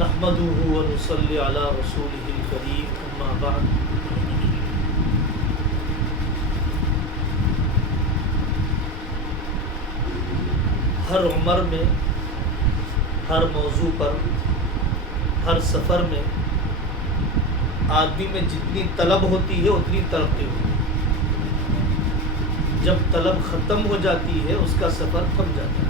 نحمده ونصلي على رسوله الكريم اما بعد ہر عمر میں، ہر موضوع پر، ہر سفر میں آدمی میں جتنی طلب ہوتی ہے اتنی ترقی ہوتی ہے۔ جب طلب ختم ہو جاتی ہے اس کا سفر تھم جاتا ہے۔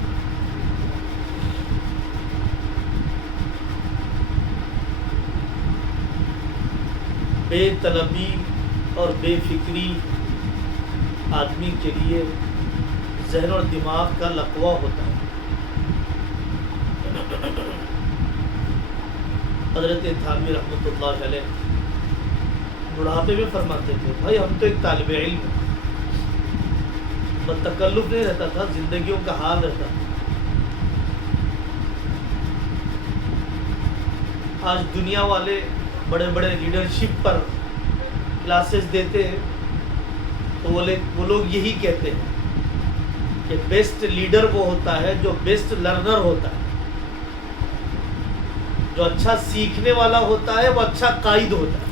بے طلبی اور بے فکری آدمی کے لیے ذہن اور دماغ کا لقوہ ہوتا ہے۔ حضرت تھانوی رحمۃ اللہ علیہ بڑھاپے میں فرماتے تھے، بھائی ہم تو ایک طالب علم ہیں، تکلف نہیں رہتا تھا، زندگیوں کا حال رہتا تھا۔ آج دنیا والے بڑے بڑے لیڈرشپ پر کلاسز دیتے ہیں تو وہ لوگ یہی کہتے ہیں کہ بیسٹ لیڈر وہ ہوتا ہے جو بیسٹ لرنر ہوتا ہے، جو اچھا سیکھنے والا ہوتا ہے وہ اچھا قائد ہوتا ہے۔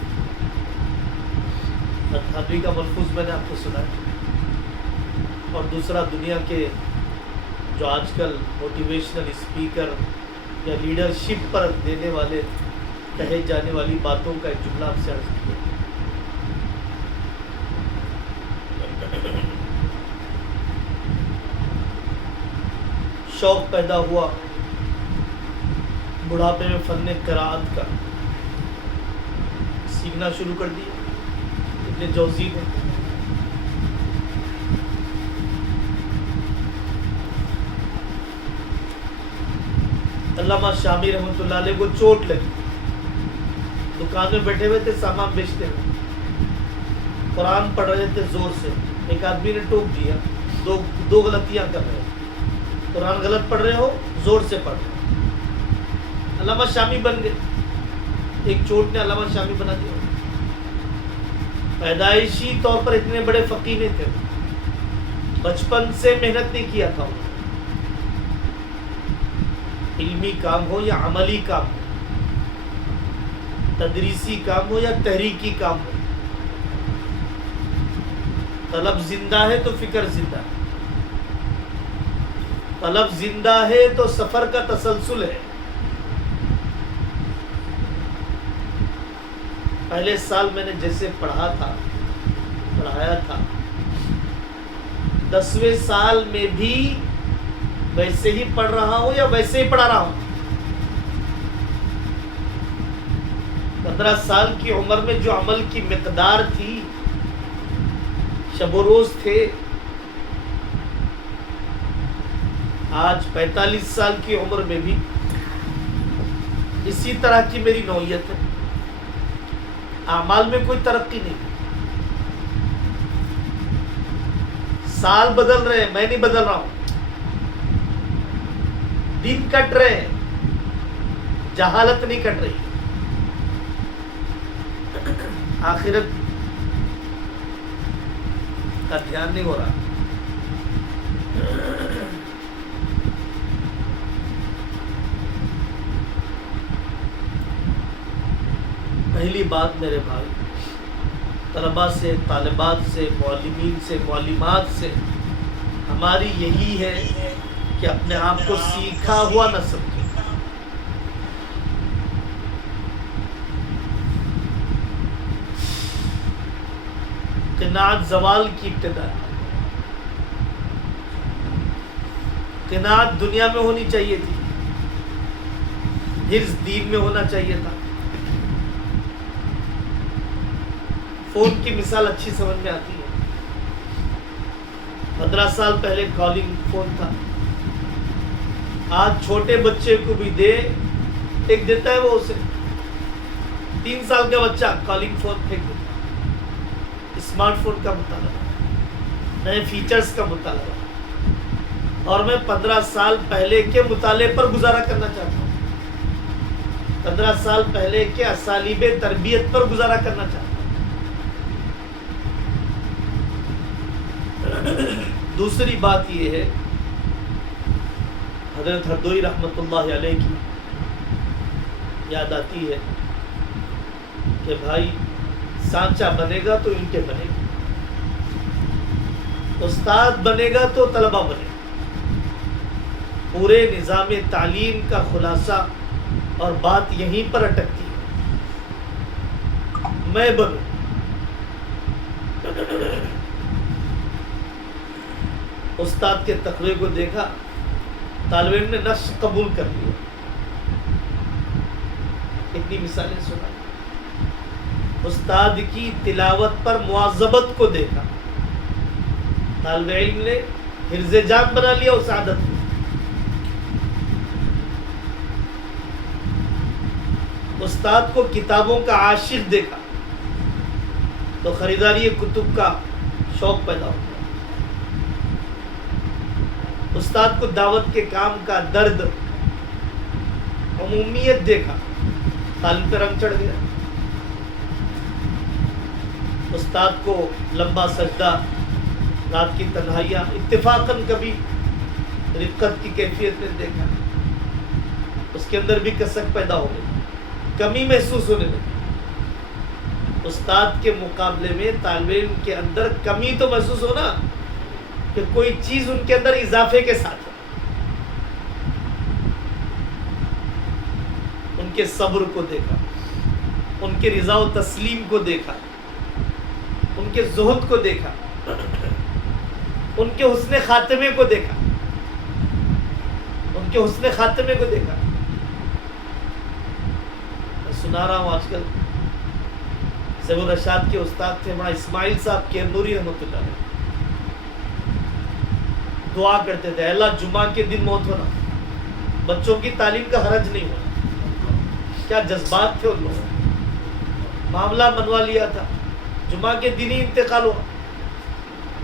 تھانوی کا ملفوظ میں نے آپ کو سنا ہے۔ اور دوسرا، دنیا کے جو آج کل موٹیویشنل اسپیکر یا لیڈرشپ پر دینے والے کہے جانے والی باتوں کا ایک جملہ آپ سے عرض کیا۔ شوق پیدا ہوا بڑھاپے میں فن قرات کا، سیکھنا شروع کر دیا ابن جوزی نے۔ علامہ شامی رحمۃ اللہ علیہ کو چوٹ لگی، دکان میں بیٹھے ہوئے تھے، سامان بیچتے ہوئے، قرآن پڑھ رہے تھے زور سے، ایک آدمی نے ٹوک دیا، دو غلطیاں کر رہے ہو، قرآن غلط پڑھ رہے ہو، زور سے پڑھ رہے ہو۔ علامہ شامی بن گئے، ایک چوٹ نے علامہ شامی بنا دیا۔ پیدائشی طور پر اتنے بڑے فقیہ نہیں تھے، بچپن سے محنت نہیں کیا تھا، علمی کام ہو یا عملی کام ہو، تدریسی کام ہو یا تحریکی کام ہو، طلب زندہ ہے تو فکر زندہ ہے، طلب زندہ ہے تو سفر کا تسلسل ہے۔ پہلے سال میں نے جیسے پڑھایا تھا، 10ویں سال میں بھی ویسے ہی پڑھ رہا ہوں یا ویسے ہی پڑھا رہا ہوں؟ 15 سال کی عمر میں جو عمل کی مقدار تھی، شب و روز تھے، آج 45 سال کی عمر میں بھی اسی طرح کی میری نوعیت ہے۔ اعمال میں کوئی ترقی نہیں، سال بدل رہے ہیں، میں نہیں بدل رہا ہوں، دن کٹ رہے ہیں، جہالت نہیں کٹ رہی، آخرت کا دھیان نہیں ہو رہا۔ پہلی بات میرے بھائی، طلباء سے، طالبات سے، معلمین سے، معلمات سے ہماری یہی ہے کہ اپنے آپ کو سیکھا ہوا نہ سمجھیں۔ قناعت زوال کی ابتدا ہے۔ قناعت دنیا میں ہونی چاہیے تھی، حرص دین میں ہونا چاہیے تھا۔ فون کی مثال اچھی سمجھ میں آتی ہے۔ 15 سال پہلے کالنگ فون تھا، آج چھوٹے بچے کو بھی ایک دیتا ہے وہ اسے، 3 سال کا بچہ کالنگ فون پھینک دیتا ہے۔ اسمارٹ فون کا مطالعہ، نئے فیچرز کا مطالعہ، اور میں 15 سال پہلے کے مطالعے پر گزارا کرنا چاہتا ہوں، 15 سال پہلے کے اسالیب تربیت پر گزارا کرنا چاہتا ہوں۔ دوسری بات یہ ہے، حضرت ہردوئی رحمۃ اللہ علیہ کی یاد آتی ہے کہ بھائی سانچہ بنے گا تو اینٹیں بنے گی، استاد بنے گا تو طلبہ بنے گا۔ پورے نظام تعلیم کا خلاصہ اور بات یہیں پر اٹکتی ہے، میں بنوں۔ استاد کے تقوی کو دیکھا، طالب علم نے نقش قبول کر لیا۔ اتنی مثالیں سنا۔ استاد کی تلاوت پر مواظبت کو دیکھا، طالب علم نے حرز جان بنا لیا اس عادت کو۔ استاد کو کتابوں کا عاشق دیکھا تو خریداری کتب کا شوق پیدا ہو گیا۔ استاد کو دعوت کے کام کا درد، عمومیت دیکھا، طالب پہ رنگ چڑھ گیا۔ استاد کو لمبا سجدہ، رات کی تنہائیاں، اتفاقاً کبھی رفقت کی کیفیت میں دیکھا، اس کے اندر بھی کسک پیدا ہو گئی، کمی محسوس ہونے لگی۔ استاد کے مقابلے میں طالب علم کے اندر کمی تو محسوس ہونا کہ کوئی چیز ان کے اندر اضافے کے ساتھ ہے۔ ان کے صبر کو دیکھا، ان کے رضا و تسلیم کو دیکھا، ان کے زہد کو دیکھا، ان کے حسن خاتمے کو دیکھا، ان کے حسن خاتمے کو دیکھا۔ میں سنا رہا ہوں آج کل سیب الرشاد کے استاد تھے مولانا اسماعیل صاحب کیرنوری رحمۃ اللہ علیہ، دعا کرتے تھے اللہ جمعہ کے دن موت ہونا، بچوں کی تعلیم کا حرج نہیں ہونا۔ کیا جذبات تھے ان لوگوں، معاملہ منوا لیا تھا، جمعہ کے دن ہی انتقال ہوا۔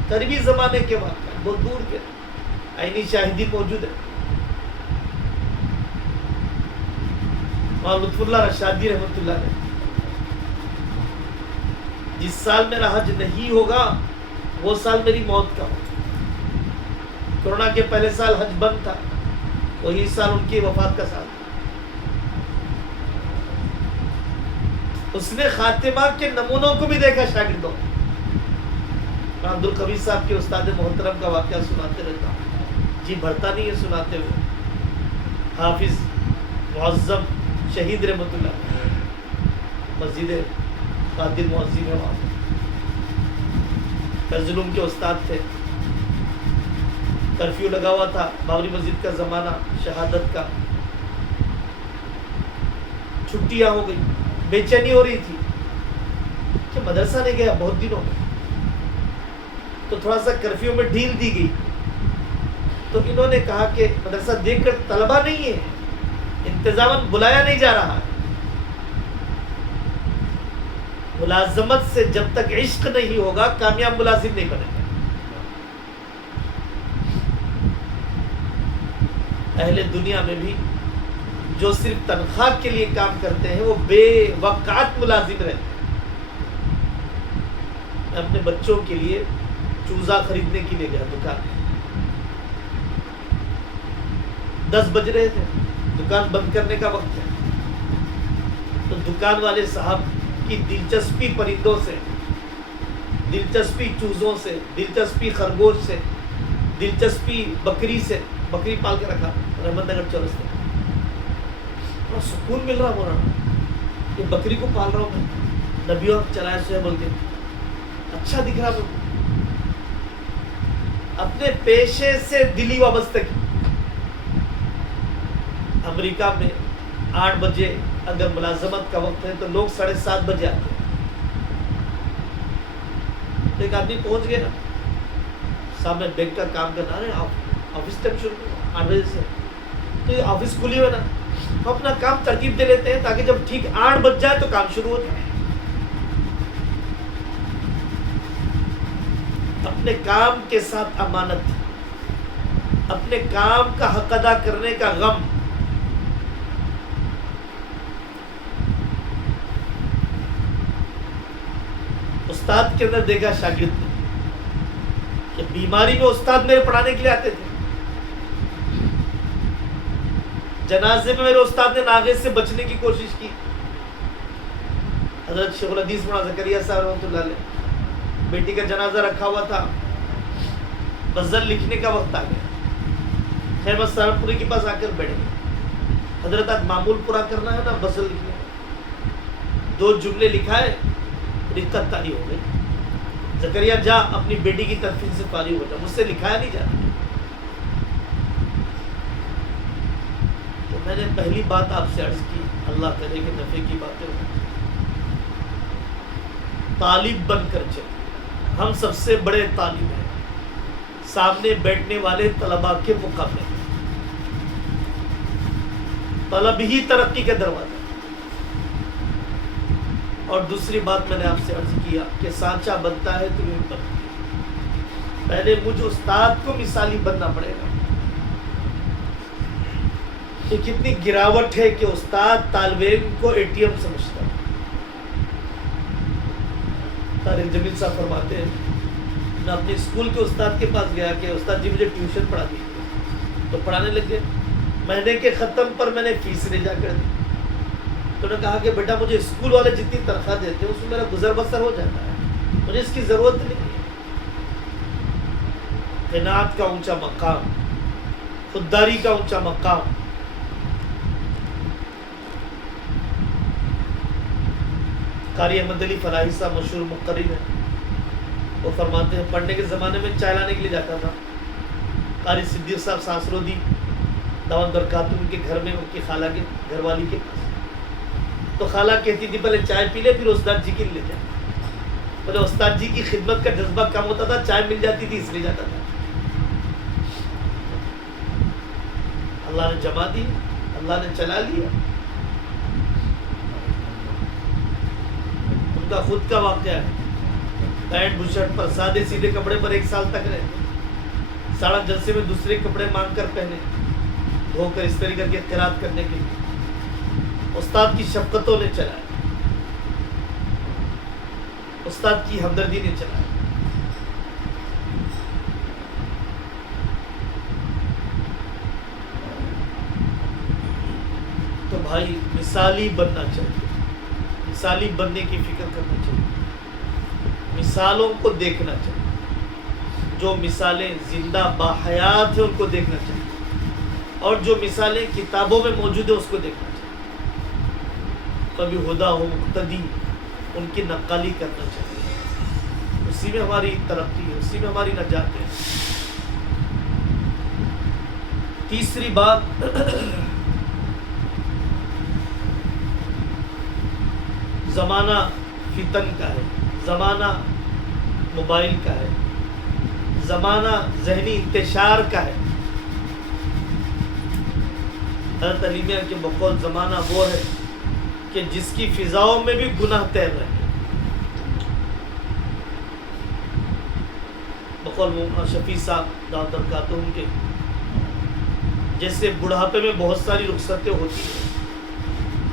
قریبی زمانے کے واقع، بہت دور کے عینی شاہدی موجود ہے۔ مولانا لطف اللہ رشادی رحمۃ اللہ علیہ، جس سال میرا حج نہیں ہوگا وہ سال میری موت کا ہوگا۔ کورونا کے پہلے سال حج بند تھا، وہی سال ان کی وفات کا سال تھا۔ اس نے خاتمہ کے نمونوں کو بھی دیکھا شاگردوں۔ عبد القوی صاحب کے استاد محترم کا واقعہ سناتے رہتا ہوں، جی بھرتا نہیں ہے سناتے ہوئے۔ حافظ معظم شہید رحمۃ اللہ، مسجد قادر معظم ہے وہاں، فیض العلوم کے استاد تھے۔ کرفیو لگا ہوا تھا، بابری مسجد کا زمانہ، شہادت کا، چھٹیاں ہو گئی، بے چینی ہو رہی تھی کہ مدرسہ نہیں گیا بہت دنوں میں، تو تھوڑا سا کرفیو میں ڈھیل دی گئی۔ تو انہوں نے کہا کہ مدرسہ دیکھ کر طلبہ نہیں ہے، انتظاماً بلایا نہیں جا رہا ہے۔ ملازمت سے جب تک عشق نہیں ہوگا کامیاب ملازم نہیں بنے گا۔ اہل دنیا میں بھی جو صرف تنخواہ کے لیے کام کرتے ہیں وہ بے وقعت ملازم رہتے ہیں۔ میں اپنے بچوں کے لیے چوزا خریدنے کے لیے گیا دکان، 10 بج رہے تھے، دکان بند کرنے کا وقت ہے، تو دکان والے صاحب کی دلچسپی پرندوں سے، دلچسپی چوزوں سے، دلچسپی خرگوش سے، دلچسپی بکری سے، بکری پال کے رکھا رحمت نگر چورس میں، اور سکون مل رہا مولانا، یہ بکری کو پال رہا ہوں میں، نبیوں چلائے سے بول کے اچھا دکھ رہا مجھے۔ اپنے پیشے سے دلی وابستگی۔ امریکہ میں 8 بجے اگر ملازمت کا وقت ہے تو لوگ 7:30 بجے آتے ہیں۔ ایک آدمی پہنچ گیا نا، سامنے بینک کا کام کرنا ہے، آفس ٹائم شروع 8 بجے سے، تو یہ آفس کھلی ہوئی نا، ہم اپنا کام ترتیب دے لیتے ہیں تاکہ جب ٹھیک 8 بج جائے تو کام شروع ہو جائے۔ اپنے کام کے ساتھ امانت، اپنے کام کا حق ادا کرنے کا غم۔ استاد کے اندر دیکھا شاگرد نے کہ بیماری میں استاد میرے پڑھانے کے لیے آتے تھے، جنازے میں میرے استاد نے ناغے سے بچنے کی کوشش کی. حضرت شیخ الحدیث مولانا زکریا صاحب رحمۃ اللہ علیہ، بیٹی کا جنازہ رکھا ہوا تھا، غزل لکھنے کا وقت آ گیا. خیر بس سہارنپوری کے پاس آ کر بیٹھ گئے. حضرت آج معمول پورا کرنا ہے نا غزل لکھنے کا. 2 جملے لکھا ہے، رقت تاری ہو گئی. زکریا جا اپنی بیٹی کی تدفین سے فارغ ہو جا، مجھ سے لکھایا نہیں جاتا. تو میں نے پہلی بات آپ سے عرض کی، اللہ کرے کہ نفع کی باتیں ہوں، طالب بن کر چلے. ہم سب سے بڑے طالب ہیں سامنے بیٹھنے والے طلباء کے مقابلے میں. طلب ہی ترقی کا دروازہ. اور دوسری بات میں نے آپ سے عرض کیا کہ سانچہ بنتا ہے تو یوں بنتا ہے. پہلے مجھے استاد کو مثالی بننا پڑے گا کہ کتنی گراوٹ ہے کہ استاد طالب علم کو اے ٹی ایم سمجھتا ہے. طارق جمیل صاحب فرماتے ہیں، میں اپنے اسکول کے استاد کے پاس گیا کہ استاد جی مجھے ٹیوشن پڑھا دیجیے. تو پڑھانے لگ گئے. مہینے کے ختم پر میں نے فیس لے جا کر دی. تو نے کہا کہ بیٹا مجھے اسکول والے جتنی تنخواہ دیتے ہیں اس میں میرا گزر بسر ہو جاتا ہے، مجھے اس کی ضرورت نہیں ہے. قناعت کا اونچا مقام، خودداری کا اونچا مقام. قاری احمد علی فلاحی صاحب مشہور مقرر ہیں، وہ فرماتے ہیں پڑھنے کے زمانے میں چائے لانے کے لیے جاتا تھا. قاری صدیق صاحب سانسرودی دعوت برکاتہ ان کے گھر میں، ان کی خالہ کے گھر والی کے پاس. تو خالہ کہتی تھی پہلے چائے پی لے پھر استاد جی کے لیے لے جائے. پہلے استاد جی کی خدمت کا جذبہ کم ہوتا تھا، چائے مل جاتی تھی اس لیے جاتا تھا. اللہ نے جما دی، اللہ نے چلا لیا. ان کا خود کا واقعہ ہے. پینٹ بشرٹ پر سادے سیدھے کپڑے پر 1 سال تک رہے. سارا جلسے میں دوسرے کپڑے مانگ کر پہنے، دھو کر استری کر کے قرات کرنے کے لیے. استاد کی شفقتوں نے چلایا، استاد کی ہمدردی نے چلایا. تو بھائی مثالی بننا چاہیے، مثالی بننے کی فکر کرنا چاہیے، مثالوں کو دیکھنا چاہیے. جو مثالیں زندہ باحیات ہیں ان کو دیکھنا چاہیے، اور جو مثالیں کتابوں میں موجود ہیں اس کو دیکھنا چاہیے. کبھی ہدا ہو مقتدی ان کی نقالی کرنا چاہیے. اسی میں ہماری ترقی ہے، اسی میں ہماری نجات ہے. تیسری بات، زمانہ فتن کا ہے، زمانہ موبائل کا ہے، زمانہ ذہنی انتشار کا ہے. حضرت علی میاں کے بقول زمانہ وہ ہے کہ جس کی فضاؤں میں بھی گناہ تیر رہے ہیں. بقول مولانا شفیع صاحب دعوت برکاتہ کے، جیسے بڑھاپے میں بہت ساری رخصتیں ہوتی ہیں،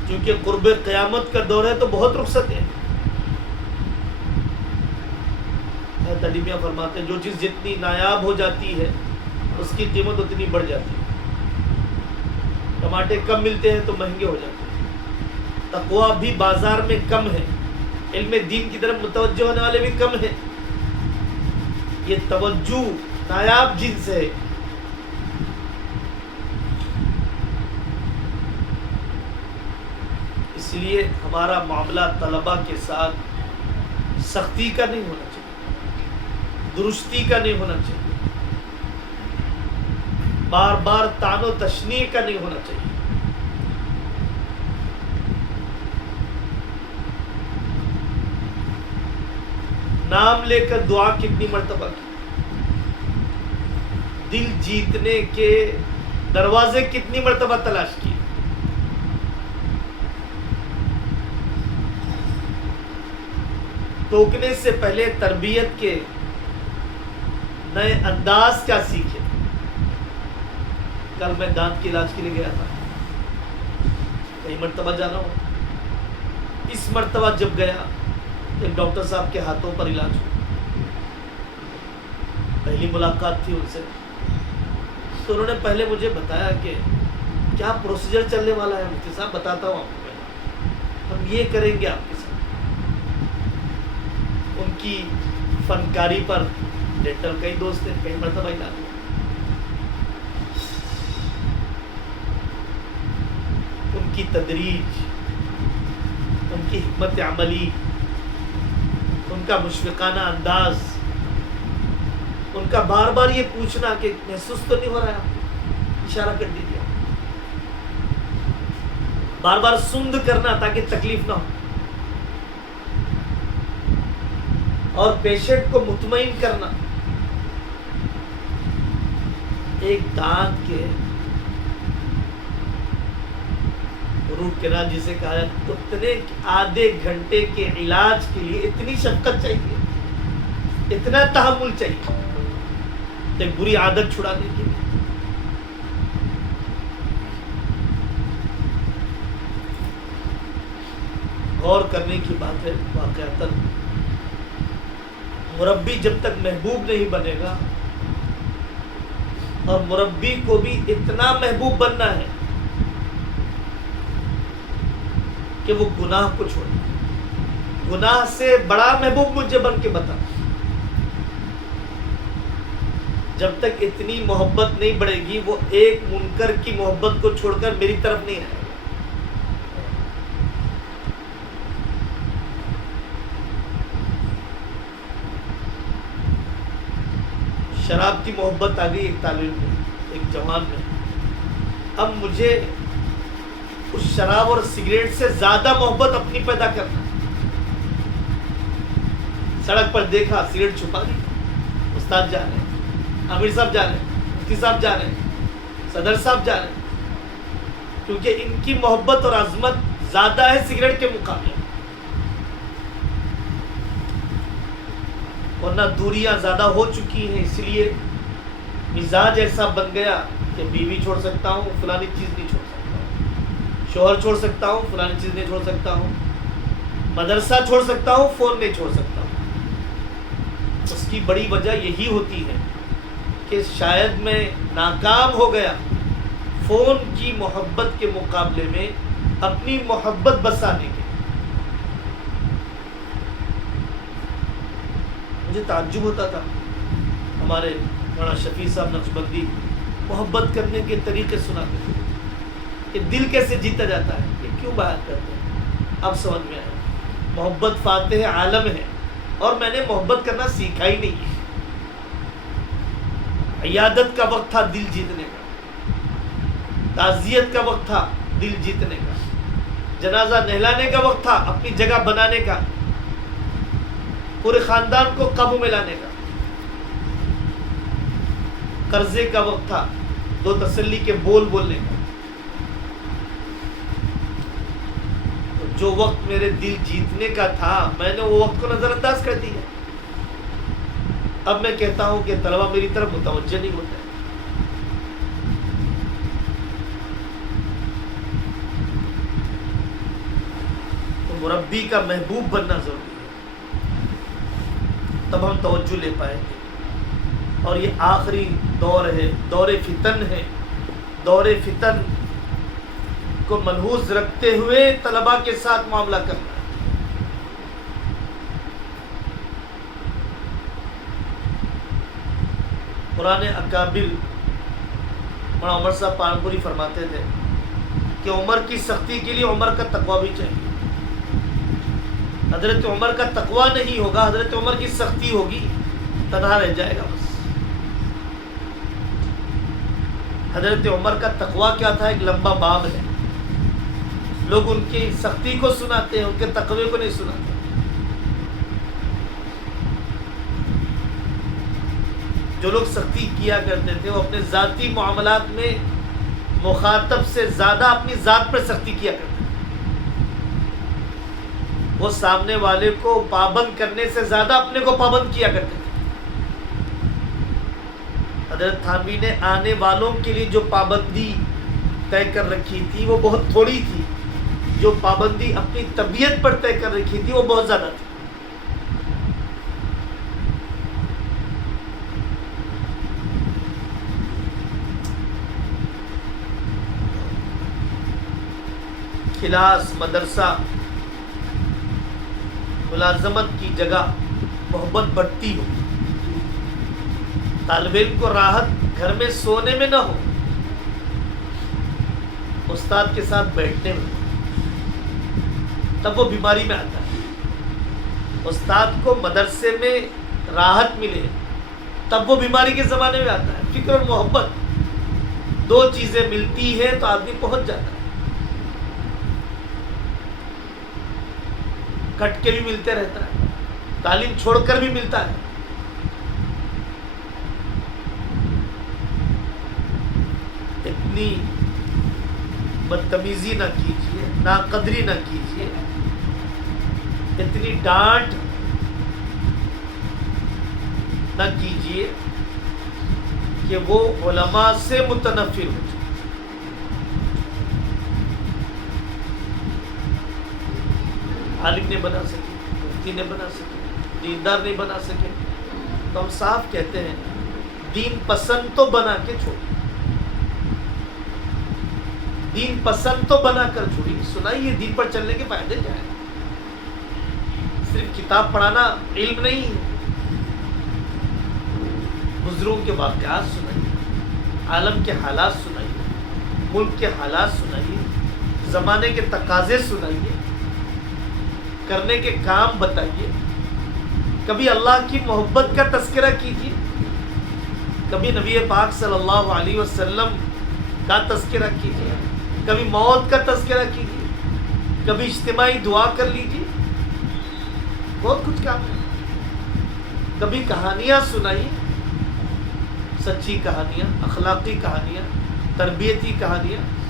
کیونکہ قرب قیامت کا دور ہے تو بہت رخصتیں ہیں. حضرت علی میاں فرماتے ہیں جو چیز جتنی نایاب ہو جاتی ہے اس کی قیمت اتنی بڑھ جاتی ہے. ٹماٹر کم ملتے ہیں تو مہنگے ہو جاتے ہیں. تقویٰ بھی بازار میں کم ہے، علم دین کی طرف متوجہ ہونے والے بھی کم ہیں. یہ توجہ نایاب جنس ہے. اس لیے ہمارا معاملہ طلباء کے ساتھ سختی کا نہیں ہونا چاہیے، درستی کا نہیں ہونا چاہیے، بار بار طعن و تشنیع کا نہیں ہونا چاہیے. نام لے کر دعا کتنی مرتبہ کی، دل جیتنے کے دروازے کتنی مرتبہ تلاش کیے. ٹوکنے سے پہلے تربیت کے نئے انداز کیا سیکھے. کل میں دانت کے علاج کے لیے گیا تھا، کئی مرتبہ جانا ہو. اس مرتبہ جب گیا ایک ڈاکٹر صاحب کے ہاتھوں پر علاج ہو. پہلی ملاقات تھی ان سے، تو انہوں نے پہلے مجھے بتایا کہ کیا پروسیجر چلنے والا ہے مفتی صاحب بتاتا ہوں آپ کو. ہم یہ کریں گے آپ کے ساتھ. ان کی فنکاری پر ڈینٹل کئی دوست ہیں, کئی مرتبہ علاج ہوا. ان کی تدریج, ان کی حکمت عملی, ان کا مشفقانہ انداز, ان کا بار بار یہ پوچھنا کہ محسوس تو نہیں ہو رہا ہے آپ کو, اشارہ کر دیجیے, بار بار سند کرنا تاکہ تکلیف نہ ہو, اور پیشنٹ کو مطمئن کرنا. ایک دانت کے روٹ کینال جسے کہا ہے, اتنے آدھے گھنٹے کے علاج کے لیے اتنی شفقت چاہیے, اتنا تحمل چاہیے ایک بری عادت چھڑانے کے لیے. غور کرنے کی بات ہے. واقعتاً مربی جب تک محبوب نہیں بنے گا, اور مربی کو بھی اتنا محبوب بننا ہے کہ وہ گناہ کو چھوڑے. گناہ سے بڑا محبوب مجھے بن کے بتا. جب تک اتنی محبت نہیں بڑھے گی, وہ ایک منکر کی محبت کو چھوڑ کر میری طرف نہیں آئے گا. شراب کی محبت آ گئی ایک طالب میں, ایک جوان میں. اب مجھے اس شراب اور سگریٹ سے زیادہ محبت اپنی پیدا کرنا. سڑک پر دیکھا, سگریٹ چھپا دی. استاد جا رہے ہیں, امیر صاحب جا رہے ہیں, مفتی صاحب جا رہے ہیں, صدر صاحب جا رہے ہیں, کیونکہ ان کی محبت اور عظمت زیادہ ہے سگریٹ کے مقابلے. ورنہ دوریاں زیادہ ہو چکی ہیں, اس لیے مزاج ایسا بن گیا کہ بیوی چھوڑ سکتا ہوں, فلانی چیز نہیں چھوڑ سکتا ہوں, شوہر چھوڑ سکتا ہوں, فلانی چیز نہیں چھوڑ سکتا ہوں, مدرسہ چھوڑ سکتا ہوں, فون نہیں چھوڑ سکتا ہوں. اس کی بڑی وجہ یہی ہوتی ہے کہ شاید میں ناکام ہو گیا فون کی محبت کے مقابلے میں اپنی محبت بسانے کے. مجھے تعجب ہوتا تھا, ہمارے مولانا شفیع صاحب نقشبندی محبت کرنے کے طریقے سناتے تھے کہ دل کیسے جیتا جاتا ہے, یہ کیوں بات کرتے ہیں. اب سمجھ میں آیا, محبت فاتح عالم ہے, اور میں نے محبت کرنا سیکھا ہی نہیں ہے. عیادت کا وقت تھا دل جیتنے کا, تعزیت کا وقت تھا دل جیتنے کا, جنازہ نہلانے کا وقت تھا اپنی جگہ بنانے کا, پورے خاندان کو قابو میں لانے کا, قرضے کا وقت تھا دو تسلی کے بول بولنے کا. جو وقت میرے دل جیتنے کا تھا میں نے وہ وقت کو نظر انداز کر دیا. اب میں کہتا ہوں کہ طلبہ میری طرف متوجہ نہیں ہوتا ہے. تو مربی کا محبوب بننا ضروری ہے, تب ہم توجہ لے پائیں گے. اور یہ آخری دور ہے, دور فتن ہے. دور فتن کو ملحوظ رکھتے ہوئے طلباء کے ساتھ معاملہ کرنا ہے. قرآن اکابر مولانا عمر صاحب پانپوری فرماتے تھے کہ عمر کی سختی کے لیے عمر کا تقویٰ بھی چاہیے. حضرت عمر کا تقویٰ نہیں ہوگا, حضرت عمر کی سختی ہوگی, تنہا رہ جائے گا بس. حضرت عمر کا تقویٰ کیا تھا, ایک لمبا باب ہے. لوگ ان کی سختی کو سناتے ہیں, ان کے تقوی کو نہیں سناتے. جو لوگ سختی کیا کرتے تھے وہ اپنے ذاتی معاملات میں مخاطب سے زیادہ اپنی ذات پر سختی کیا کرتے تھے. وہ سامنے والے کو پابند کرنے سے زیادہ اپنے کو پابند کیا کرتے تھے. حضرت تھانوی نے آنے والوں کے لیے جو پابندی طے کر رکھی تھی وہ بہت تھوڑی تھی, جو پابندی اپنی طبیعت پر طے کر رکھی تھی وہ بہت زیادہ تھی. کلاس، مدرسہ، ملازمت کی جگہ محبت بڑھتی ہو، طالب علم کو راحت گھر میں سونے میں نہ ہو، استاد کے ساتھ بیٹھنے میں، تب وہ بیماری میں آتا ہے۔ استاد کو مدرسے میں راحت ملے تب وہ بیماری کے زمانے میں آتا ہے۔ فکر اور محبت دو چیزیں ملتی ہیں تو آدمی پہنچ جاتا ہے۔ کٹ کے بھی ملتے رہتا ہے، تعلیم چھوڑ کر بھی ملتا ہے۔ اتنی بدتمیزی نہ کیجیے، ناقدری نہ کیجیے، اتنی ڈانٹ نہ کیجیے کہ وہ علماء سے متنفر ہو جائے۔ عالم نہیں بنا سکے، مفتی نہیں بنا سکے، دیندار نہیں بنا سکے، تو ہم صاف کہتے ہیں دین پسند تو بنا کے چھوڑیے، دین پسند تو بنا کر چھوڑیے۔ سنائیے دین پر چلنے کے فائدے کیا ہیں۔ صرف کتاب پڑھانا علم نہیں ہے، بزرگوں کے واقعات سنائیے، عالم کے حالات سنائیے، ملک کے حالات سنائیے، زمانے کے تقاضے سنائیے، کرنے کے کام بتائیے۔ کبھی اللہ کی محبت کا تذکرہ کیجیے، کبھی نبی پاک صلی اللہ علیہ وسلم کا تذکرہ کیجیے، کبھی موت کا تذکرہ کیجیے، کبھی اجتماعی دعا کر لیجیے، بہت کچھ کام ہے۔ کبھی کہانیاں سنائیے، سچی کہانیاں، اخلاقی کہانیاں، تربیتی کہانیاں۔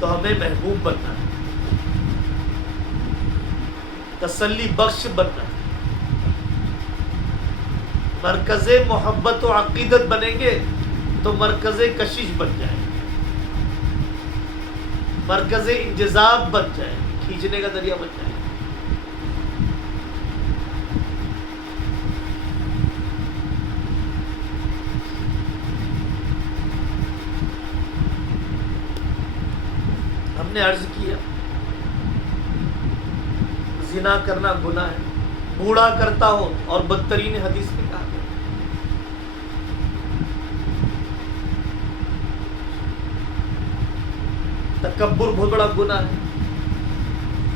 تو ہمیں محبوب بننا ہے، تسلی بخش بننا ہے۔ مرکز محبت و عقیدت بنیں گے تو مرکز کشش بن جائیں گے، مرکز انجذاب بن جائیں گے، کھینچنے کا ذریعہ بن جائیں گے۔ ہم نے عرض کیا زنا کرنا گناہ ہے، بوڑھا کرتا ہو اور بدترین حدیث میں کہا گیا۔ تکبر بہت بڑا گناہ ہے،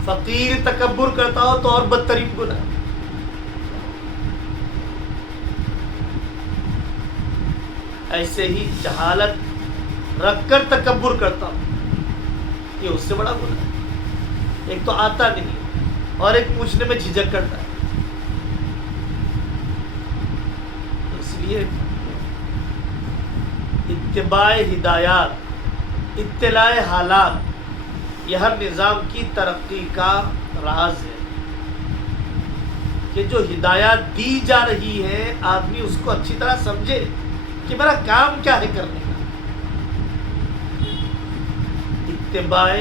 فقیر تکبر کرتا ہو تو اور بدترین گناہ ہے۔ ایسے ہی جہالت رکھ کر تکبر کرتا ہو، یہ اس سے بڑا گناہ ہے۔ ایک تو آتا نہیں اور ایک پوچھنے میں جھجک کرتا ہے۔ اس لیے اتباع ہدایات، اطلاع حالات، یہ ہر نظام کی ترقی کا راز ہے کہ جو ہدایات دی جا رہی ہے آدمی اس کو اچھی طرح سمجھے کہ میرا کام کیا ہے کرنے کا۔ اتباع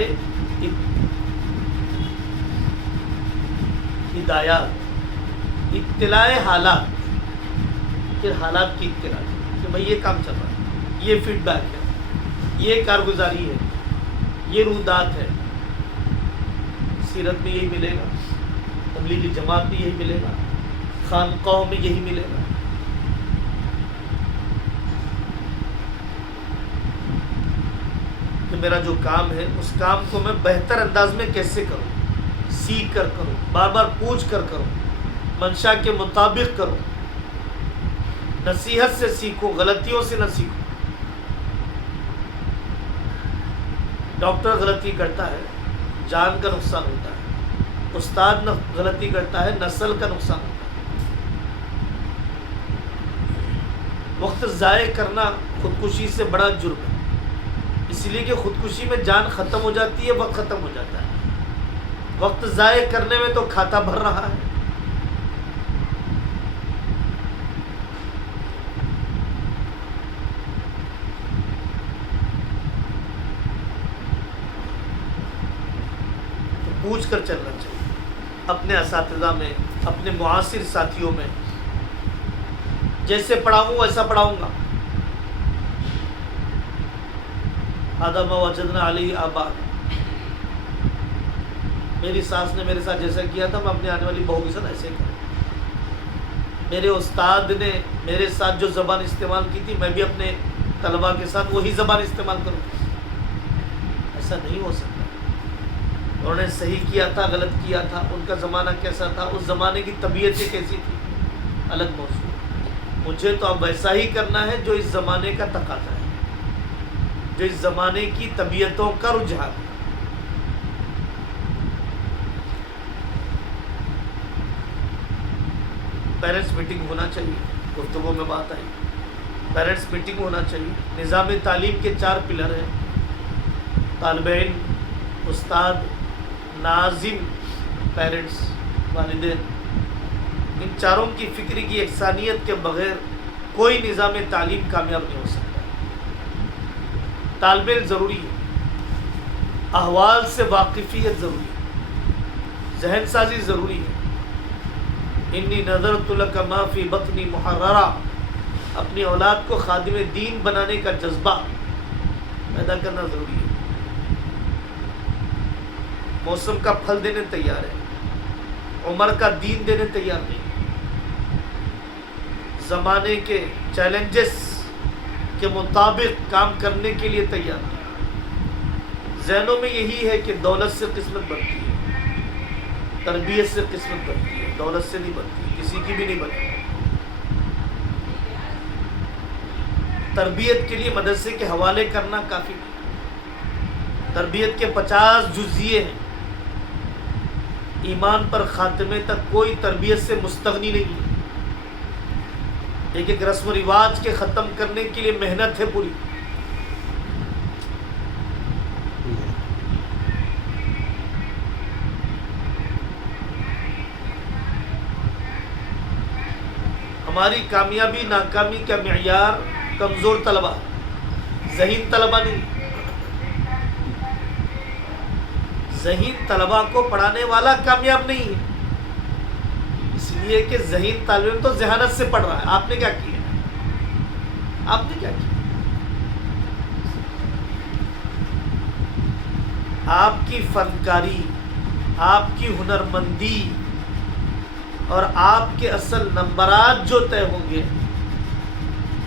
ہدایات، اطلاع حالات، پھر حالات کی اطلاع کہ بھائی یہ کام چل رہا ہے، یہ فیڈ بیک ہے، یہ کارگزاری ہے، یہ رودات ہے۔ سیرت میں یہی ملے گا، تبلیغی جماعت میں یہی ملے گا، خانقاہوں میں یہی ملے گا۔ کہ میرا جو کام ہے اس کام کو میں بہتر انداز میں کیسے کروں، سیکھ کر کروں، بار بار پوچھ کر کروں، منشا کے مطابق کروں، نصیحت سے سیکھوں، غلطیوں سے نہ سیکھوں۔ ڈاکٹر غلطی کرتا ہے، جان کا نقصان ہوتا ہے، استاد غلطی کرتا ہے، نسل کا نقصان ہوتا ہے۔ وقت ضائع کرنا خودکشی سے بڑا جرم ہے، اس لیے کہ خودکشی میں جان ختم ہو جاتی ہے، وقت ختم ہو جاتا ہے۔ وقت ضائع کرنے میں تو کھاتا بھر رہا ہے۔ تو پوچھ کر چلنا چاہیے، اپنے اساتذہ میں، اپنے معاصر ساتھیوں میں۔ جیسے پڑھاؤں ویسا پڑھاؤں گا، آدم وجدنا علیہ آباءنا، میری ساس نے میرے ساتھ جیسا کیا تھا میں اپنی آنے والی بہو کے ساتھ ایسے کروں، میرے استاد نے میرے ساتھ جو زبان استعمال کی تھی میں بھی اپنے طلباء کے ساتھ وہی زبان استعمال کروں. ایسا نہیں ہو سکتا. انہوں نے صحیح کیا تھا، غلط کیا تھا، ان کا زمانہ کیسا تھا، اس زمانے کی طبیعتیں کیسی تھی، الگ موضوع. مجھے تو اب ویسا ہی کرنا ہے جو اس زمانے کا تقاضا ہے، جو اس زمانے کی طبیعتوں کا رجحان ہے. پیرنٹس میٹنگ ہونا چاہیے، گفتگو میں بات آئی، پیرنٹس میٹنگ ہونا چاہیے. نظام تعلیم کے 4 پلر ہیں: طالب علم، استاد، ناظم، پیرنٹس، والدین. ان چاروں کی فکر کی یکسانیت کے بغیر کوئی نظام تعلیم کامیاب نہیں ہو سکتا. طالب علم ضروری ہے، احوال سے واقفیت ضروری ہے، ذہن سازی ضروری ہے. انی نظرت لک ما فی بطنی محررہ، اپنی اولاد کو خادم دین بنانے کا جذبہ پیدا کرنا ضروری ہے. موسم کا پھل دینے تیار ہے، عمر کا دین دینے تیار نہیں. زمانے کے چیلنجز کے مطابق کام کرنے کے لیے تیار نہیں. ذہنوں میں یہی ہے کہ دولت سے قسمت بنتی ہے، تربیت سے قسمت بنتی ہے، دولت سے نہیں بنتی، کسی کی بھی نہیں بنتی. تربیت کے لیے مدرسے کے حوالے کرنا کافی نہیں. تربیت کے 50 جزیے ہیں. ایمان پر خاتمے تک کوئی تربیت سے مستغنی نہیں ہے. ایک رسم و رواج کے ختم کرنے کے لیے محنت ہے پوری. ہماری کامیابی ناکامی کا معیار کمزور طلبہ، ذہین طلبہ نہیں. ذہین طلبہ کو پڑھانے والا کامیاب نہیں ہے، اس لیے کہ ذہین طالب علم تو ذہانت سے پڑھ رہا ہے. آپ نے کیا کیا؟ آپ نے کیا کیا؟ آپ کی فنکاری، آپ کی ہنرمندی اور آپ کے اصل نمبرات جو طے ہوں گے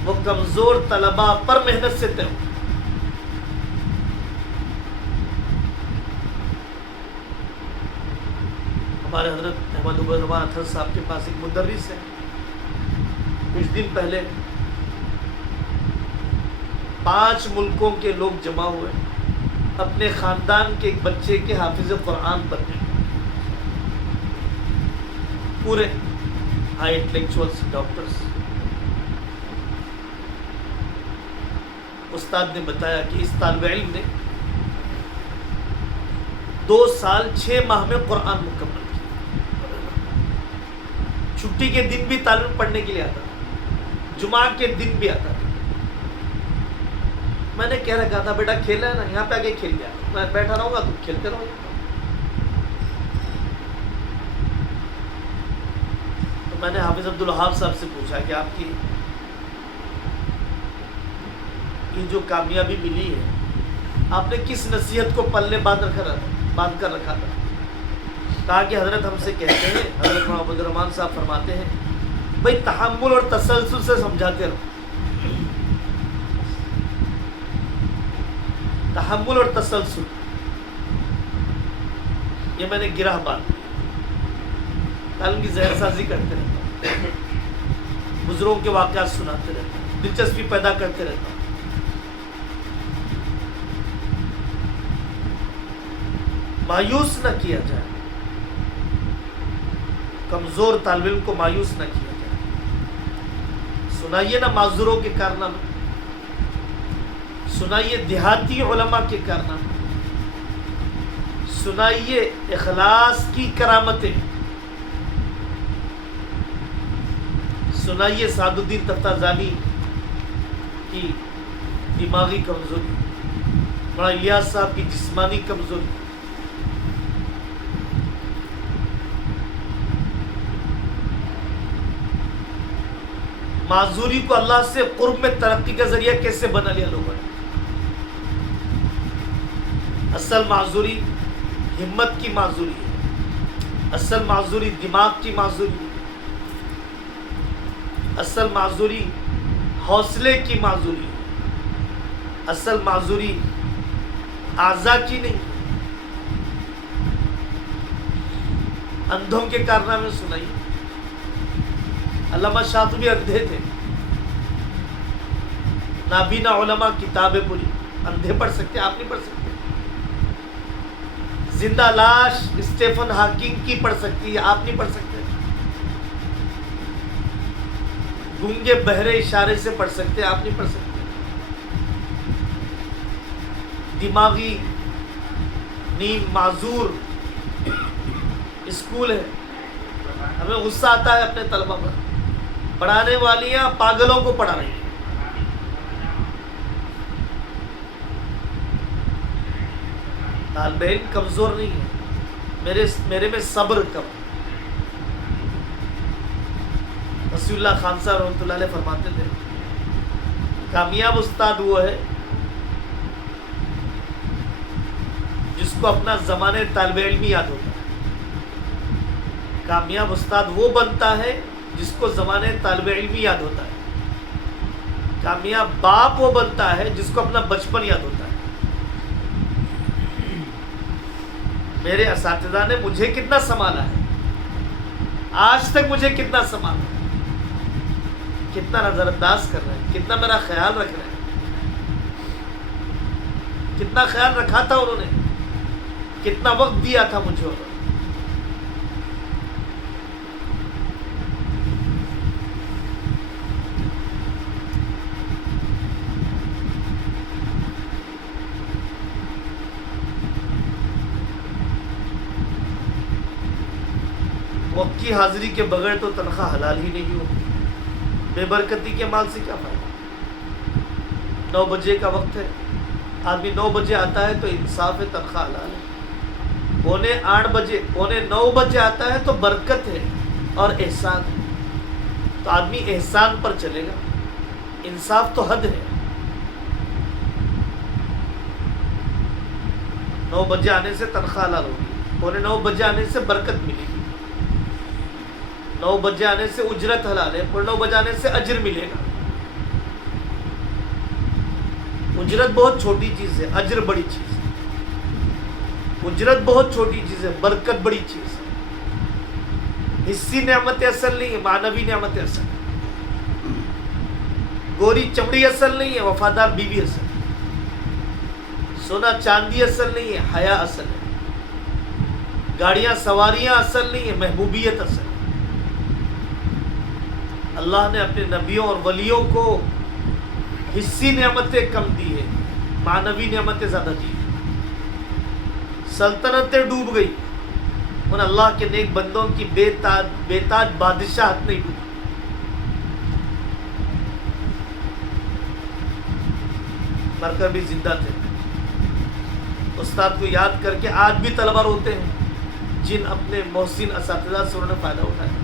وہ کمزور طلباء پر محنت سے طے ہوں گے. ہمارے حضرت احمد الرحمان اطہر صاحب کے پاس ایک مدرس ہے. کچھ دن پہلے 5 ملکوں کے لوگ جمع ہوئے، اپنے خاندان کے ایک بچے کے حافظ قرآن بننے، پورے ہائی انٹلیکچوئلس، ڈاکٹرز. استاد نے بتایا کہ اس طالب علم نے 2 سال 6 ماہ میں قرآن مکمل کیا. چھٹی کے دن بھی طالب علم پڑھنے کے لیے آتا تھا، جمعہ کے دن بھی آتا تھا. میں نے کہہ رکھا تھا بیٹا کھیلا ہے نا، یہاں پہ آگے کھیل گیا، میں بیٹھا رہوں گا تم کھیلتے رہو گے. تو میں نے حافظ عبدالوہاب صاحب سے پوچھا کہ آپ کی یہ جو کامیابی ملی ہے آپ نے کس نصیحت کو پلے باندھ کر رکھا تھا؟ کہا کہ حضرت ہم سے کہتے ہیں، حضرت محمد الرحمان صاحب فرماتے ہیں بھائی تحمل اور تسلسل سے سمجھاتے رہو. تحمل اور تسلسل، یہ میں نے گرہ باندھ کل کی ذہن سازی کرتے رہتا ہوں، بزرگوں کے واقعات سناتے رہتا ہوں، دلچسپی پیدا کرتے رہتا ہوں. مایوس نہ کیا جائے، کمزور طالب علم کو مایوس نہ کیا جائے. سنائیے نا معذوروں کے کارنامے، سنائیے دیہاتی علماء کے کارنامے، سنائیے اخلاص کی کرامتیں، سنائیے سعد الدین تفتازانی کی دماغی کمزوری، بڑا الیاس صاحب کی جسمانی کمزوری. معذوری کو اللہ سے قرب میں ترقی کا ذریعہ کیسے بنا لیا لوگوں نے. اصل معذوری ہمت کی معذوری ہے، اصل معذوری دماغ کی معذوری ہے، اصل معذوری حوصلے کی معذوری ہے، اصل معذوری اعضاء کی نہیں. اندھوں کے کارنامے سنائیے. علامہ شاطبی اندھے تھے، نابینا علماء کتابیں پوری. اندھے پڑھ سکتے، آپ نہیں پڑھ سکتے. زندہ لاش اسٹیفن ہاکنگ کی پڑھ سکتی ہے، آپ نہیں پڑھ سکتے. گونگے بہرے اشارے سے پڑھ سکتے، آپ نہیں پڑھ سکتے. دماغی نیم معذور اسکول ہے. ہمیں غصہ آتا ہے اپنے طلبہ پر. پڑھانے والیاں پاگلوں کو پڑھا رہی ہیں. طالب علم کمزور نہیں ہے، میرے میں صبر کم. رسول اللہ خان صاحب رحمۃ اللہ علیہ فرماتے تھے کامیاب استاد وہ ہے جس کو اپنا زمانے طالب علم یاد ہوتا ہے. کامیاب استاد وہ بنتا ہے جس کو زمانے طالب علم یاد ہوتا ہے. کامیاب باپ وہ بنتا ہے جس کو اپنا بچپن یاد ہوتا ہے. میرے اساتذہ نے مجھے کتنا سنبھالا ہے، آج تک مجھے کتنا سنبھالا ہے، کتنا نظر انداز کر رہے ہیں، کتنا میرا خیال رکھ رہے ہیں. کتنا خیال رکھا تھا انہوں نے، کتنا وقت دیا تھا مجھے انہوں نے. وقت کی حاضری کے بغیر تو تنخواہ حلال ہی نہیں ہوتی. بے برکتی کے مال سے کیا فائدہ. 9 بجے کا وقت ہے، آدمی 9 بجے آتا ہے تو انصاف ہے، تنخواہ حلال ہے. 9 بجے آتا ہے تو برکت ہے اور احسان ہے. تو آدمی احسان پر چلے گا. انصاف تو حد ہے. 9 بجے آنے سے تنخواہ حلال ہوگی، 9 بجے آنے سے برکت ملے گی. 9 بجے آنے سے اجرت حلال ہے، 9 بجے آنے سے اجر ملے گا. اجرت بہت چھوٹی چیز ہے، اجر بڑی چیز ہے. اجرت بہت چھوٹی چیز ہے، برکت بڑی چیز ہے. حصی نعمت اصل نہیں ہے، معنوی نعمت اصل ہے. گوری چمڑی اصل نہیں ہے، وفادار بیوی اصل ہے. سونا چاندی اصل نہیں ہے، حیا اصل ہے. گاڑیاں سواریاں اصل نہیں ہے، محبوبیت اصل ہے. اللہ نے اپنے نبیوں اور ولیوں کو حصی نعمتیں کم دی ہے، معنوی نعمتیں زیادہ دی ہیں. سلطنتیں ڈوب گئی، ان اللہ کے نیک بندوں کی بے تاج بادشاہت نہیں ڈوبی. مر کر بھی زندہ تھے. استاد کو یاد کر کے آج بھی طلبہ روتے ہیں جن اپنے محسن اساتذہ سے انہوں نے فائدہ اٹھایا.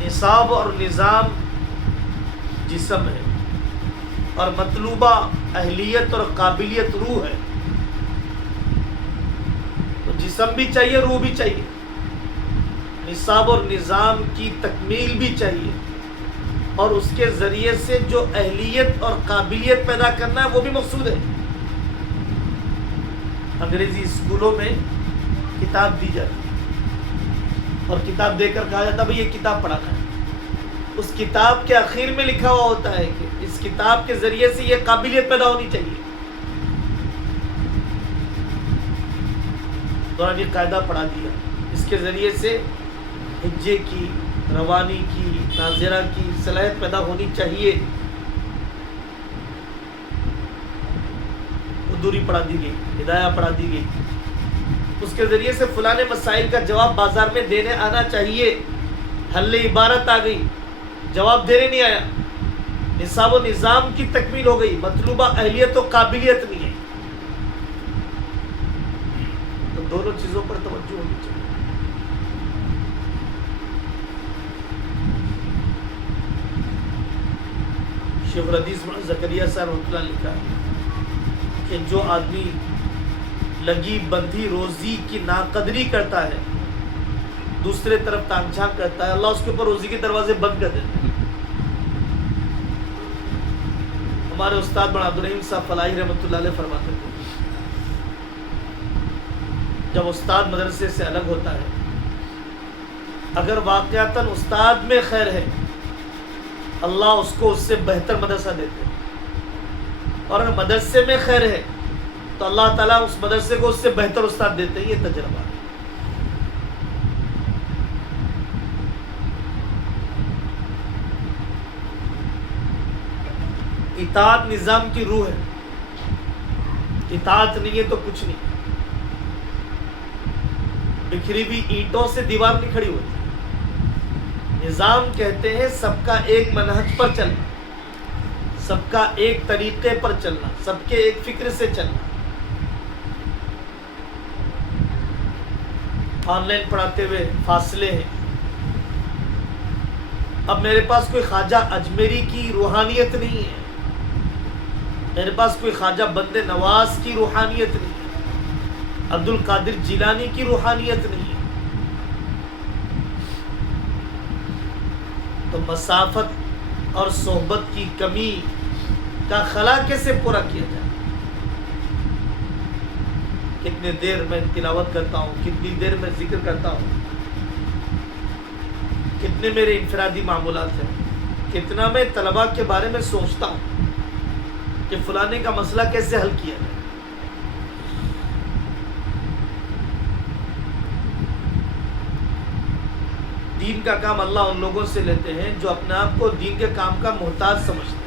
نصاب اور نظام جسم ہے اور مطلوبہ اہلیت اور قابلیت روح ہے. تو جسم بھی چاہیے، روح بھی چاہیے. نصاب اور نظام کی تکمیل بھی چاہیے، اور اس کے ذریعے سے جو اہلیت اور قابلیت پیدا کرنا ہے وہ بھی مقصود ہے. انگریزی اسکولوں میں کتاب دی جاتی ہے اور کتاب دے کر کہا جاتا ہے بھئی یہ کتاب پڑھانا ہے. اس کتاب کے آخر میں لکھا ہوا ہوتا ہے کہ اس کتاب کے ذریعے سے یہ قابلیت پیدا ہونی چاہیے. دورانی قاعدہ پڑھا دیا، اس کے ذریعے سے حجے کی، روانی کی، ناظرہ کی صلاحیت پیدا ہونی چاہیے. دوری پڑھا دی گئی، ہدایہ پڑھا دی گئی. اس کے ذریعے سے فلانے مسائل کا جواب بازار میں دینے آنا چاہیے. حل عبارت آ گئی، جواب دینے نہیں آیا. نصاب و نظام کی تکمیل ہو گئی، مطلوبہ اہلیت و قابلیت نہیں ہے. تو دونوں چیزوں پر توجہ ہونی چاہیے. شیخ الحدیث مولانا زکریا صاحب رحمۃ اللہ نے لکھا ہے کہ جو آدمی لگی بندھی روزی کی ناقدری کرتا ہے، دوسرے طرف تانگ جھانک کرتا ہے، اللہ اس کے اوپر روزی کے دروازے بند کر دیتا ہے۔ ہمارے استاد بڑا عبدالرحیم صاحب فلاحی رحمۃ اللہ علیہ فرماتے تھے جب استاد مدرسے سے الگ ہوتا ہے، اگر واقعتاً استاد میں خیر ہے اللہ اس کو اس سے بہتر مدرسہ دیتے ہیں، اور اگر مدرسے میں خیر ہے تو اللہ تعالیٰ اس مدرسے کو اس سے بہتر استاد دیتے ہیں۔ یہ تجربہ ہے۔ اطاعت نظام کی روح ہے، اطاعت نہیں ہے تو کچھ نہیں۔ بکھری ہوئی اینٹوں سے دیوار نہیں کھڑی ہوتی۔ نظام کہتے ہیں سب کا ایک منہج پر چلنا، سب کا ایک طریقے پر چلنا، سب کے ایک فکر سے چلنا۔ آن لائن پڑھاتے ہوئے فاصلے ہیں۔ اب میرے پاس کوئی خواجہ اجمیری کی روحانیت نہیں ہے، میرے پاس کوئی خواجہ بند نواز کی روحانیت نہیں ہے، عبد القادر جیلانی کی روحانیت نہیں ہے۔ تو مسافت اور صحبت کی کمی کا خلا کیسے پورا کیا جائے؟ کتنی دیر میں تلاوت کرتا ہوں، کتنی دیر میں ذکر کرتا ہوں، کتنے میرے انفرادی معمولات ہیں، کتنا میں طلباء کے بارے میں سوچتا ہوں کہ فلانے کا مسئلہ کیسے حل کیا جائے۔ دین کا کام اللہ ان لوگوں سے لیتے ہیں جو اپنے آپ کو دین کے کام کا محتاج سمجھتے ہیں۔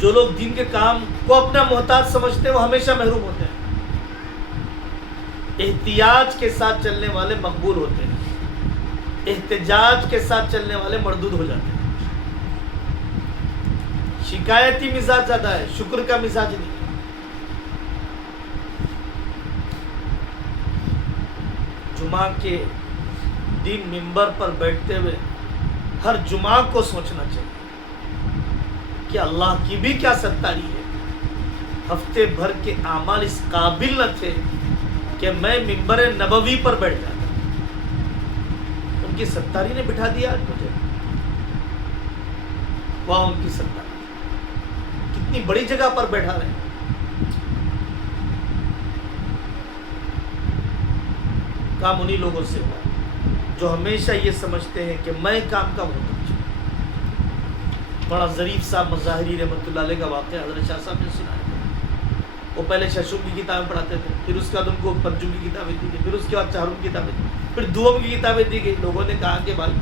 جو لوگ دین کے کام کو اپنا محتاج سمجھتے ہیں وہ ہمیشہ محروم ہوتے ہیں۔ احتیاج کے ساتھ چلنے والے مقبول ہوتے ہیں، احتجاج کے ساتھ چلنے والے مردود ہو جاتے ہیں۔ شکایتی مزاج زیادہ ہے، شکر کا مزاج نہیں ہے۔ جمعہ کے دن منبر پر بیٹھتے ہوئے ہر جمعہ کو سوچنا چاہیے کہ اللہ کی بھی کیا ستاری ہے۔ ہفتے بھر کے اعمال اس قابل نہ تھے کہ میں منبر نبوی پر بیٹھ جاتا، ان کی ستاری نے بٹھا دیا آج مجھے۔ واہ ان کی ستاری، کتنی بڑی جگہ پر بیٹھا رہے ہیں۔ کام انہی لوگوں سے ہوا جو ہمیشہ یہ سمجھتے ہیں کہ میں کام کا محتاج ہوں۔ بڑا ظریف صاحب مظاہری رحمۃ اللہ علیہ کا واقعہ حضرت شاہ صاحب نے سنایا۔ وہ پہلے ششم کی کتابیں پڑھاتے تھے، پھر اس کے بعد ان کو پنجم کی کتابیں دی گئی، پھر اس کے بعد چہارم کی کتابیں دی، پھر دوم کی کتابیں دی گئی۔ لوگوں نے کہا کہ بھائی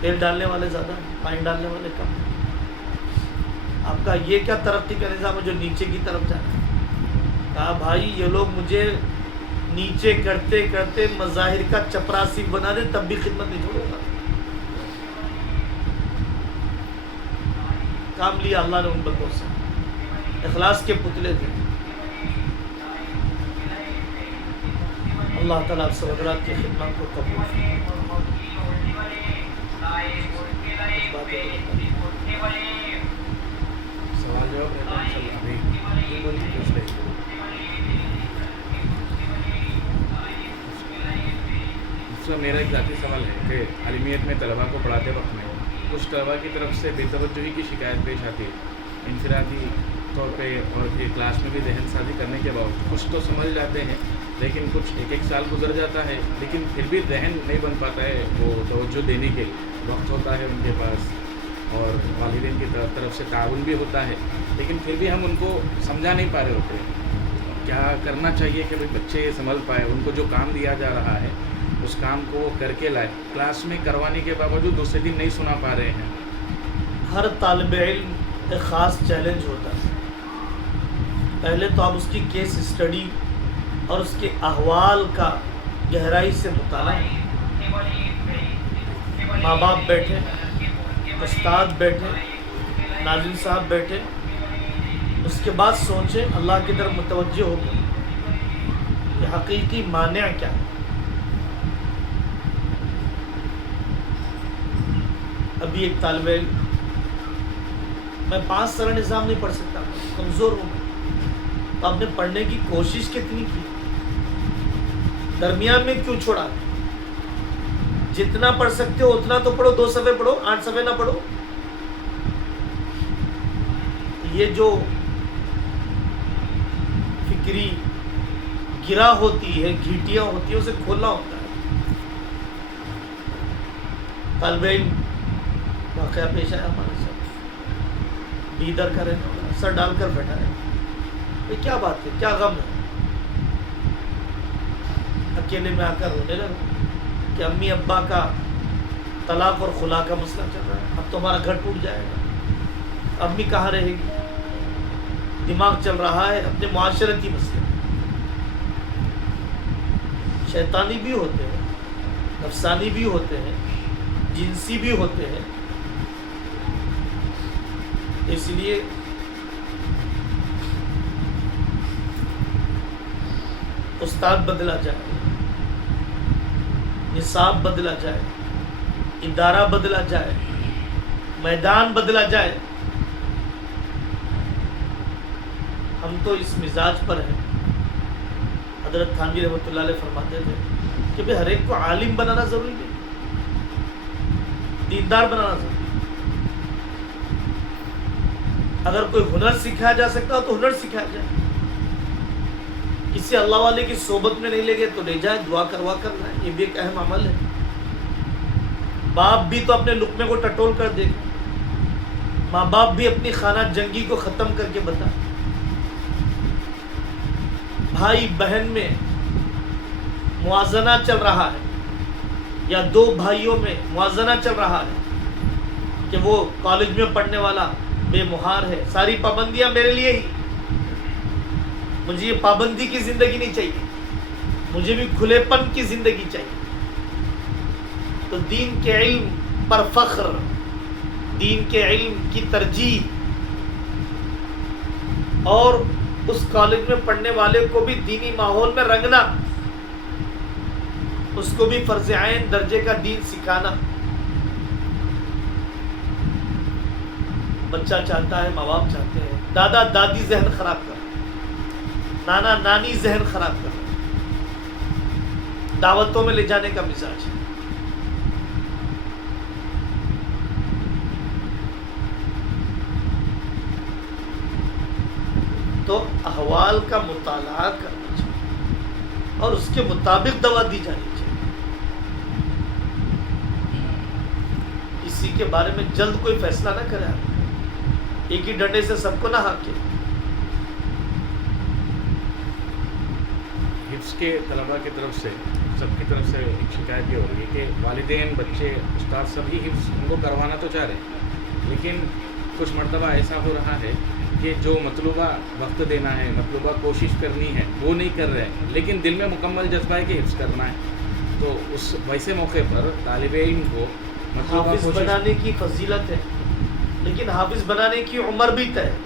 تیل ڈالنے والے زیادہ ہیں، پانی ڈالنے والے کم ہیں، آپ کا یہ کیا ترقی کا نظام ہے جو نیچے کی طرف جا رہا ہے؟ کہا بھائی یہ لوگ مجھے نیچے کرتے کرتے مظاہر کا چپراسی بنا دے تب بھی خدمت نہیں چھوڑوں گا۔ کام لیا اللہ نے ان بندوں سے، اخلاص کے پتلے تھے۔ اللہ تعالیٰ آپ سب حضرات کی خدمت کو قبول فرمائے۔ سوال جواب میرا ایک ذاتی سوال ہے کہ عالمیت میں طلباء کو پڑھاتے وقت میں کچھ طلباء کی طرف سے بے توجہی کی شکایت پیش آتی ہے، انفرادی طور پہ اور پھر کلاس میں بھی ذہن سازی کرنے کے باوجود کچھ تو سمجھ جاتے ہیں، لیکن کچھ ایک سال گزر جاتا ہے لیکن پھر بھی ذہن نہیں بن پاتا ہے، وہ توجہ دینے کے وقت ہوتا ہے ان کے پاس اور والدین کی طرف سے تعاون بھی ہوتا ہے، لیکن پھر بھی ہم ان کو سمجھا نہیں پا رہے ہوتے۔ کیا کرنا چاہیے کہ بچے یہ سمجھ پائے، ان کو جو کام دیا جا رہا ہے اس کام کو وہ کر کے لائے، کلاس میں کروانے کے باوجود دوسرے دن نہیں سنا پا رہے ہیں۔ ہر طالب علم ایک خاص چیلنج ہوتا ہے۔ پہلے تو آپ اس کی کیس اسٹڈی اور اس کے احوال کا گہرائی سے مطالعہ، ماں باپ بیٹھے، استاد بیٹھے، ناظرین صاحب بیٹھے، اس کے بعد سوچیں، اللہ کی طرف متوجہ ہو گئے کہ حقیقی مانع کیا ہے۔ ابھی ایک طالب علم، میں 5 سال نظام نہیں پڑھ سکتا، کمزور ہوں میں، تو آپ نے پڑھنے کی کوشش کتنی کی، درمیان میں کیوں چھوڑا؟ جتنا پڑھ سکتے ہو اتنا تو پڑھو، 2 صفحے پڑھو، 8 صفحے نہ پڑھو. یہ جو فکری گرا ہوتی ہے، گھیٹیاں ہوتی ہیں، اسے کھولنا ہوتا ہے. طالب علم واقعہ پیش آیا ہمارے ساتھ، بیدر کا رہنے والا، سر ڈال کر بیٹھا ہے. یہ کیا بات ہے، کیا غم ہے؟ اکیلے میں آ کر رونے لگا کہ امی ابا کا طلاق اور خلا کا مسئلہ چل رہا ہے، اب تو ہمارا گھر ٹوٹ جائے گا، امی کہاں رہے گی. دماغ چل رہا ہے اپنے معاشرتی مسئلے، شیطانی بھی ہوتے ہیں، نفسانی بھی ہوتے ہیں، جنسی بھی ہوتے ہیں. اس لیے استاد بدلا جائے، نصاب بدلا جائے، ادارہ بدلا جائے، میدان بدلا جائے. ہم تو اس مزاج پر ہیں. حضرت تھانوی رحمۃ اللہ علیہ فرماتے تھے کہ بھئی ہر ایک کو عالم بنانا ضروری نہیں، دیندار بنانا ضروری. اگر کوئی ہنر سکھایا جا سکتا ہو تو ہنر سکھایا جائے. کسی اللہ والے کی صحبت میں نہیں لے گئے تو لے جائے، دعا کروا کر لائیں، یہ بھی ایک اہم عمل ہے. باپ بھی تو اپنے لقمے کو ٹٹول کر دے گا، ماں باپ بھی اپنی خانہ جنگی کو ختم کر کے بتا. بھائی بہن میں موازنہ چل رہا ہے، یا 2 بھائیوں میں موازنہ چل رہا ہے کہ وہ کالج میں پڑھنے والا بے مہار ہے، ساری پابندیاں میرے لیے ہی، مجھے یہ پابندی کی زندگی نہیں چاہیے، مجھے بھی کھلے پن کی زندگی چاہیے. تو دین کے علم پر فخر، دین کے علم کی ترجیح، اور اس کالج میں پڑھنے والے کو بھی دینی ماحول میں رنگنا، اس کو بھی فرض عین درجے کا دین سکھانا. بچہ چاہتا ہے، ماں باپ چاہتے ہیں، دادا دادی ذہن خراب کر، نانا نانی ذہن خراب کر، دعوتوں میں لے جانے کا مزاج ہے. تو احوال کا مطالعہ کرنا چاہیے اور اس کے مطابق دوا دی جانی چاہیے. کسی کے بارے میں جلد کوئی فیصلہ نہ کرے، ایک ہی ڈنڈے سے سب کو نہ ہانکے. حفظ کے طلباء کی طرف سے، سب کی طرف سے ایک شکایت یہ ہو رہی ہے کہ والدین، بچے، استاد سبھی حفظ ان کو کروانا تو چاہ رہے ہیں، لیکن کچھ مرتبہ ایسا ہو رہا ہے کہ جو مطلوبہ وقت دینا ہے، مطلوبہ کوشش کرنی ہے، وہ نہیں کر رہے، لیکن دل میں مکمل جذبہ ہے کہ حفظ کرنا ہے. تو اس ویسے موقع پر طالب علم کو مطلوبہ حافظ کوشش بنانے کی فضیلت ہے، لیکن حافظ بنانے کی عمر بھی طے ہے.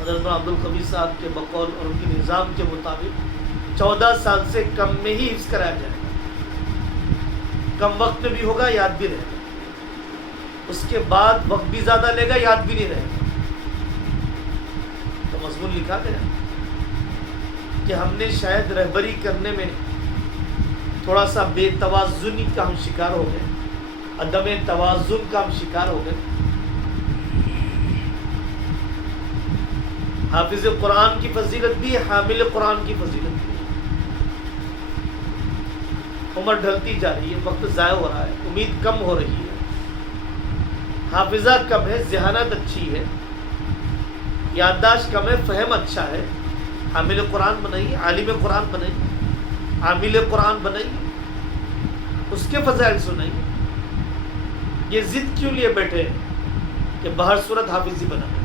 حضرت عبد القوی صاحب کے بقول اور ان کے نظام کے مطابق 14 سال سے کم میں ہی حفظ کرایا جائے گا. کم وقت میں بھی ہوگا، یاد بھی رہے گا. اس کے بعد وقت بھی زیادہ لے گا، یاد بھی نہیں رہے گا. تو مضمون لکھا گیا کہ ہم نے شاید رہبری کرنے میں تھوڑا سا بے توازنی کا ہم شکار ہو گئے، عدم توازن کا ہم شکار ہو گئے. حافظ قرآن کی فضیلت بھی، حامل قرآن کی فضیلت بھی. عمر ڈھلتی جا رہی ہے، وقت ضائع ہو رہا ہے، امید کم ہو رہی ہے، حافظہ کم ہے، ذہانت اچھی ہے، یادداشت کم ہے، فہم اچھا ہے. حامل قرآن بنائیے، عالم قرآن بنائیے، عامل قرآن بنائیے، اس کے فضائل سنائیے. یہ ضد کیوں لیے بیٹھے ہیں کہ بہر صورت حافظ ہی بنا ہے،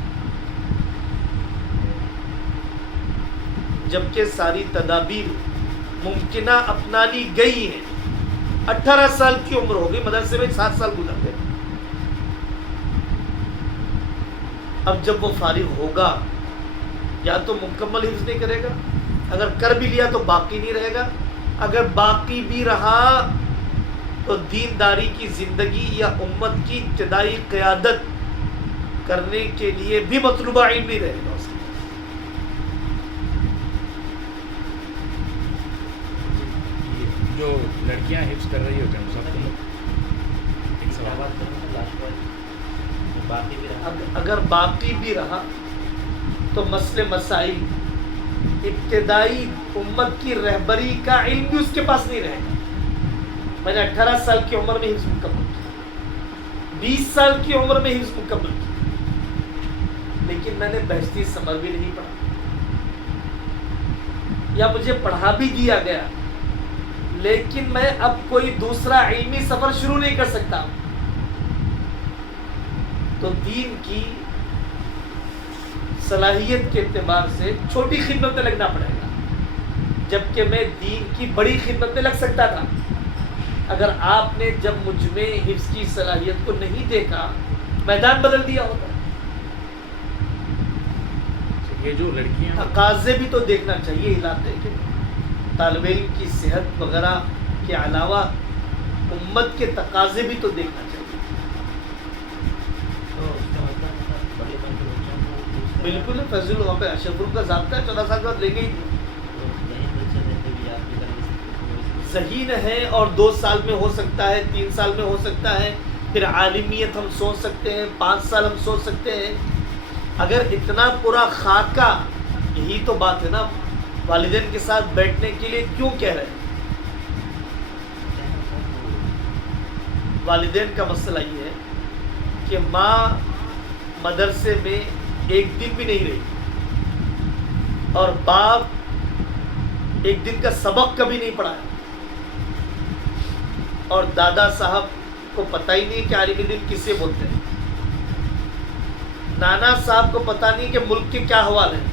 جبکہ ساری تدابیر ممکنہ اپنا لی گئی ہیں. 18 سال کی عمر ہو گئی، مدرسے میں 7 سال گزر گئے. اب جب وہ فارغ ہوگا، یا تو مکمل حفظ نہیں کرے گا، اگر کر بھی لیا تو باقی نہیں رہے گا، اگر باقی بھی رہا تو دینداری کی زندگی یا امت کی ابتدائی قیادت کرنے کے لیے بھی مطلوبہ علم نہیں رہے گا اس کے پاس۔ جو لڑکیاں حفظ کر رہی ہوتی ہیں سب کو ایک سوال اگر باقی بھی رہا تو مسئلے مسائل ابتدائی امت کی رہبری کا علم بھی اس کے پاس نہیں رہے گا۔ میں نے 18 سال کی عمر میں حفظ مکمل کی، 20 سال کی عمر میں حفظ مکمل کی، لیکن میں نے بہشتی ثمر بھی نہیں پڑھا، یا مجھے پڑھا بھی دیا گیا لیکن میں اب کوئی دوسرا علمی سفر شروع نہیں کر سکتا۔ تو دین کی صلاحیت کے اعتبار سے چھوٹی خدمت میں لگنا پڑے گا، جبکہ میں دین کی بڑی خدمت میں لگ سکتا تھا۔ اگر آپ نے جب مجھ میں حفظ کی صلاحیت کو نہیں دیکھا، میدان بدل دیا ہوتا۔ یہ جو لڑکیاں تقاضے بھی تو دیکھنا چاہیے علاقے کے، طالب علم کی صحت وغیرہ کے علاوہ امت کے تقاضے بھی تو دیکھنا چاہیے۔ بالکل فیض الوہاں پہ اشرف کا ضابطہ ہے، 14 سال کے بعد لے گئی تھی۔ ذہین ہے اور 2 سال میں ہو سکتا ہے، 3 سال میں ہو سکتا ہے، پھر عالمیت ہم سوچ سکتے ہیں، 5 سال ہم سوچ سکتے ہیں۔ اگر اتنا پورا خاکہ، یہی تو بات ہے نا، والدین کے ساتھ بیٹھنے کے لیے کیوں کہہ رہے ہیں؟ والدین کا مسئلہ یہ ہے کہ ماں مدرسے میں ایک دن بھی نہیں رہی اور باپ ایک دن کا سبق کبھی نہیں پڑھایا، اور دادا صاحب کو پتہ ہی نہیں کہ عالم دین کسے بولتے ہیں، نانا صاحب کو پتہ نہیں کہ ملک کے کیا حوال ہیں،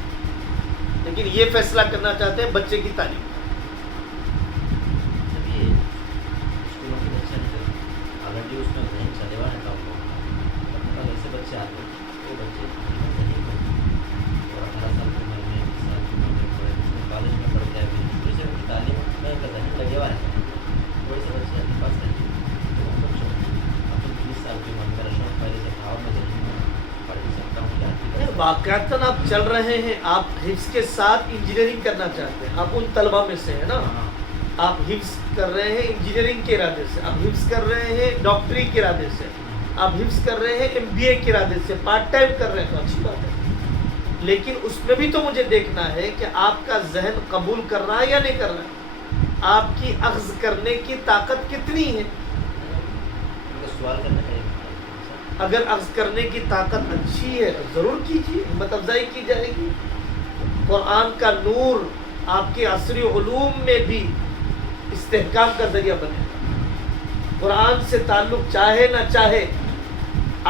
لیکن یہ فیصلہ کرنا چاہتے ہیں بچے کی تعلیم۔ واقعتاً آپ چل رہے ہیں، آپ حفظ کے ساتھ انجینئرنگ کرنا چاہتے ہیں، آپ ان طلبہ میں سے ہیں نا، آپ حفظ کر رہے ہیں انجینئرنگ کے ارادے سے، آپ حفظ کر رہے ہیں ڈاکٹری کے ارادے سے، آپ حفظ کر رہے ہیں MBA کے ارادے سے، پارٹ ٹائم کر رہے ہیں، تو اچھی بات ہے، لیکن اس میں بھی تو مجھے دیکھنا ہے کہ آپ کا ذہن قبول کر رہا ہے یا نہیں کر رہا ہے، آپ کی اخذ کرنے کی طاقت کتنی ہے۔ سوال کرنا چاہیے، اگر اخذ کرنے کی طاقت اچھی ہے تو ضرور کیجیے، ہمت افزائی کی جائے گی۔ قرآن کا نور آپ کے عصری علوم میں بھی استحکام کا ذریعہ بنے گا، قرآن سے تعلق چاہے نہ چاہے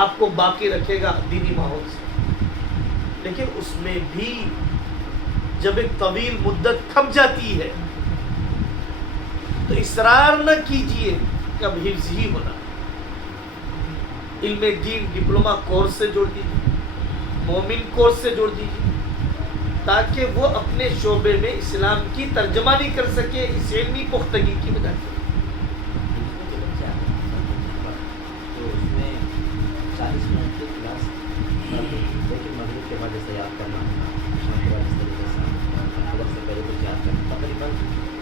آپ کو باقی رکھے گا دینی ماحول سے، لیکن اس میں بھی جب ایک طویل مدت کھپ جاتی ہے تو اصرار نہ کیجیے کہ اب حفظ ہی ہونا۔ علم دین ڈپلومہ کورس سے جوڑ دیجیے، مومن کورس سے جوڑ دیجیے، تاکہ وہ اپنے شعبے میں اسلام کی ترجمانی کر سکے اس علمی پختگی کی وجہ سے۔ تو اس میں 40 منٹ کی کلاس، لیکن مغرب کے بعد جیسے یاد کرنا، شام کے بعد اس طریقے سے فجر سے پہلے کچھ یاد کرنا، تقریباً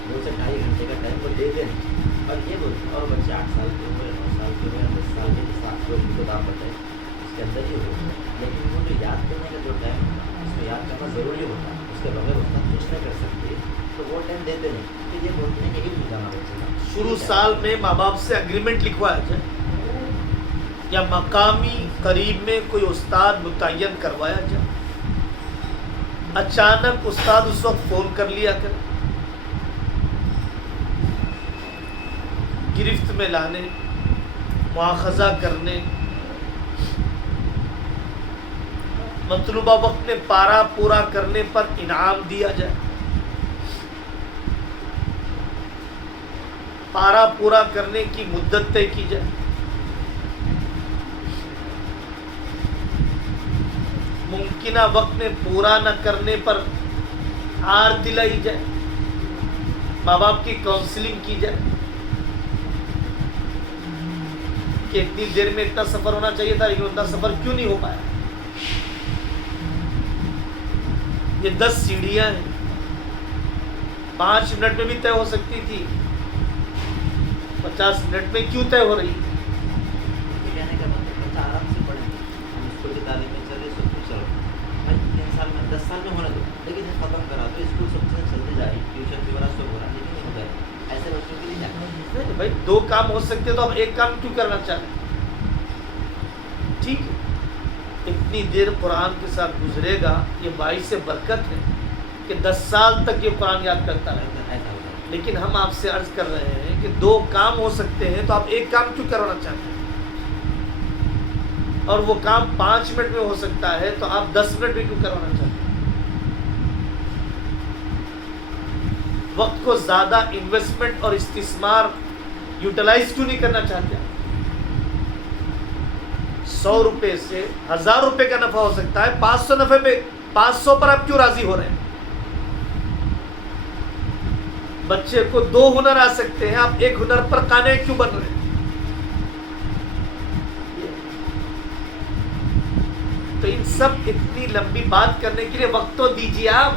2 سے 2.5 گھنٹے کا ٹائم وہ دیتے ہیں۔ اور یہ بولتے ہیں، اور بچے 8 سال کے ہوئے، 9 سال کے ہوئے، 10 سال کے ساتھ جو ان کو دام بتائے اس کے اندر ہی ہو، لیکن وہ جو یاد کرنے کا جو ٹائم ہوتا ہے اس میں یاد کرنا ضروری ہوتا ہے، اس کے بغیر اس کا کچھ نہیں کر سکتے، تو وہ ٹائم دیتے نہیں، کہ یہ بولتے ہیں کہ علم جانا بچے کا شروع سال میں ماں باپ سے اگریمنٹ لکھوایا جائے، یا مقامی قریب میں کوئی استاد متعین کروایا جائے، اچانک استاد اس وقت فون کر لیا کرے، گرفت میں لانے، مواخذہ کرنے، مطلوبہ وقت میں پارا پورا کرنے پر انعام دیا جائے، پارا پورا کرنے کی مدت طے کی جائے، ممکنہ وقت میں پورا نہ کرنے پر عار دلائی جائے، ماں باپ کی کاؤنسلنگ کی جائے، کہ اتنی دیر میں اتنا سفر ہونا چاہیے تھا لیکن اتنا سفر کیوں نہیں ہو پایا. یہ 10 سیڑھیاں ہیں 5 منٹ میں بھی طے ہو سکتی تھی, 50 منٹ میں کیوں طے ہو رہی ہے؟ کہنے کا مطلب بچہ آرام سے پڑھیں گے. ہم اسکول کی تعلیم میں چل رہے سب کچھ چل رہا ہے 3 سال میں 10 سال میں ہونے دو, لیکن یہ ختم کرا دو. اسکول سب چیزیں چلتی جا رہی, ٹیوشن بھی ہو رہا, سب ہو رہا, لیکن نہیں ہو جائے. ایسے بچوں کے لیے کیا بھائی 2 کام ہو سکتے تو ہم 1 کام کیوں کرنا چاہ رہے ہیں؟ ٹھیک ہے, اتنی دیر قرآن کے ساتھ گزرے گا, یہ باعث برکت ہے کہ 10 سال تک یہ قرآن یاد کرتا رہے گا. ایسا ہو جائے. لیکن ہم آپ سے عرض کر رہے ہیں کہ 2 کام ہو سکتے ہیں تو آپ 1 کام کیوں کروانا چاہتے ہیں؟ اور وہ کام 5 منٹ میں ہو سکتا ہے تو آپ 10 منٹ میں کیوں کروانا چاہتے ہیں؟ وقت کو زیادہ انویسٹمنٹ اور استثمار یوٹیلائز کیوں نہیں کرنا چاہتے؟ 100 روپے سے 1000 روپے کا نفع ہو سکتا ہے, 500 نفع پہ 500 پر آپ کیوں راضی ہو رہے ہیں؟ بچے کو 2 ہنر آ سکتے ہیں, آپ 1 ہنر پر قانع کیوں بن رہے ہیں؟ تو ان سب اتنی لمبی بات کرنے کے لیے وقت تو دیجیے. آپ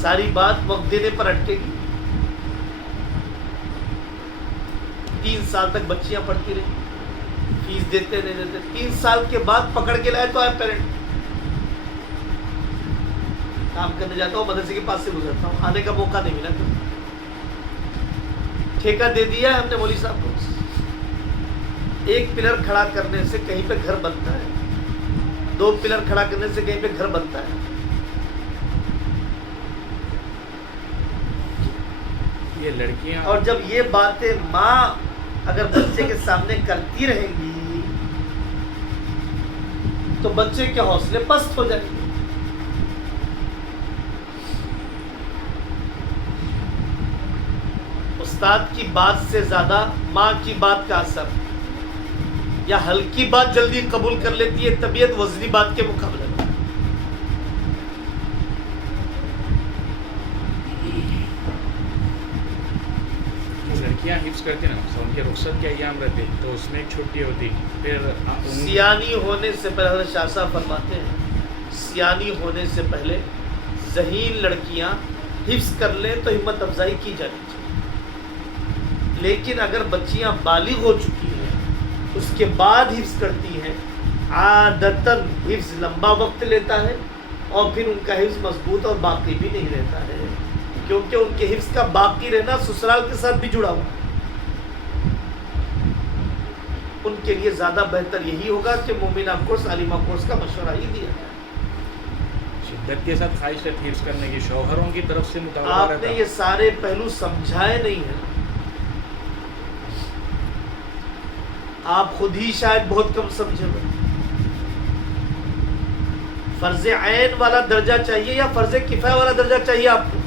ساری بات وقت دینے پر اٹکے گی. 3 سال تک بچیاں پڑھتی رہی, فیس دیتے نہیں دیتے, 3 سال کے بعد پکڑ کے لائے تو آپ پیرنٹ کام کرنے جاتا ہوں, مدرسے کے پاس سے گزرتا ہوں, آنے کا موقع نہیں ملا. ٹھیکہ دے دیا ہے ہم نے مولوی صاحب کو. 1 پلر کھڑا کرنے سے کہیں پہ گھر بنتا ہے, 2 پلر کھڑا کرنے سے کہیں پہ گھر بنتا ہے. یہ لڑکیاں, اور جب یہ باتیں ماں اگر بچے کے سامنے کرتی رہیں گی تو بچے کے حوصلے پست ہو جائیں گے. استاد کی بات سے زیادہ ماں کی بات کا اثر, یا ہلکی بات جلدی قبول کر لیتی ہے طبیعت وزنی بات کے مقابلے میں. لڑکیاں حفظ کرتی نا, ان کے رخصت کے ایام رہتے تو اس میں ایک چھٹی ہوتی, پھر سیانی ہونے سے پہلے حضرت شاہ صاحب فرماتے ہیں سیانی ہونے سے پہلے ذہین لڑکیاں حفظ کر لیں تو ہمت افزائی کی جانی چاہیے. لیکن اگر بچیاں بالغ ہو چکی ہیں اس کے بعد حفظ کرتی ہیں, عادتاً حفظ لمبا وقت لیتا ہے اور پھر ان کا حفظ مضبوط اور باقی بھی نہیں رہتا ہے, کیونکہ ان کے حفظ کا باقی رہنا سسرال کے ساتھ بھی جڑا ہوا ہے. ان کے لیے زیادہ بہتر یہی ہوگا کہ مومنہ کورس, عالمہ کورس کا مشورہ ہی دیا جائے. شدت کے ساتھ خواہش ہے حفظ کرنے کی, شوہروں کی طرف سے مطالبہ آپ رہتا نے یہ سارے پہلو سمجھائے نہیں ہیں. آپ خود ہی شاید بہت کم سمجھے ہوئے. فرض عین والا درجہ چاہیے یا فرض کفایہ والا درجہ چاہیے آپ کو؟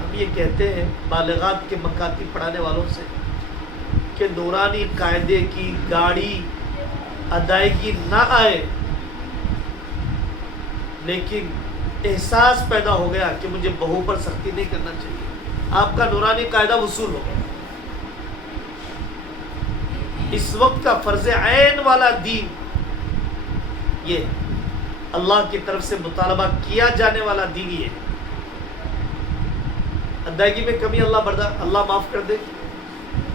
ہم یہ کہتے ہیں بالغات کے مکاتب پڑھانے والوں سے کہ نورانی قاعدے کی گاڑی ادائیگی نہ آئے, لیکن احساس پیدا ہو گیا کہ مجھے بہو پر سختی نہیں کرنا چاہیے, آپ کا نورانی قاعدہ وصول ہو گیا. اس وقت کا فرض عین والا دین یہ اللہ کی طرف سے مطالبہ کیا جانے والا دین یہ, ادائیگی میں کمی اللہ معاف کر دے,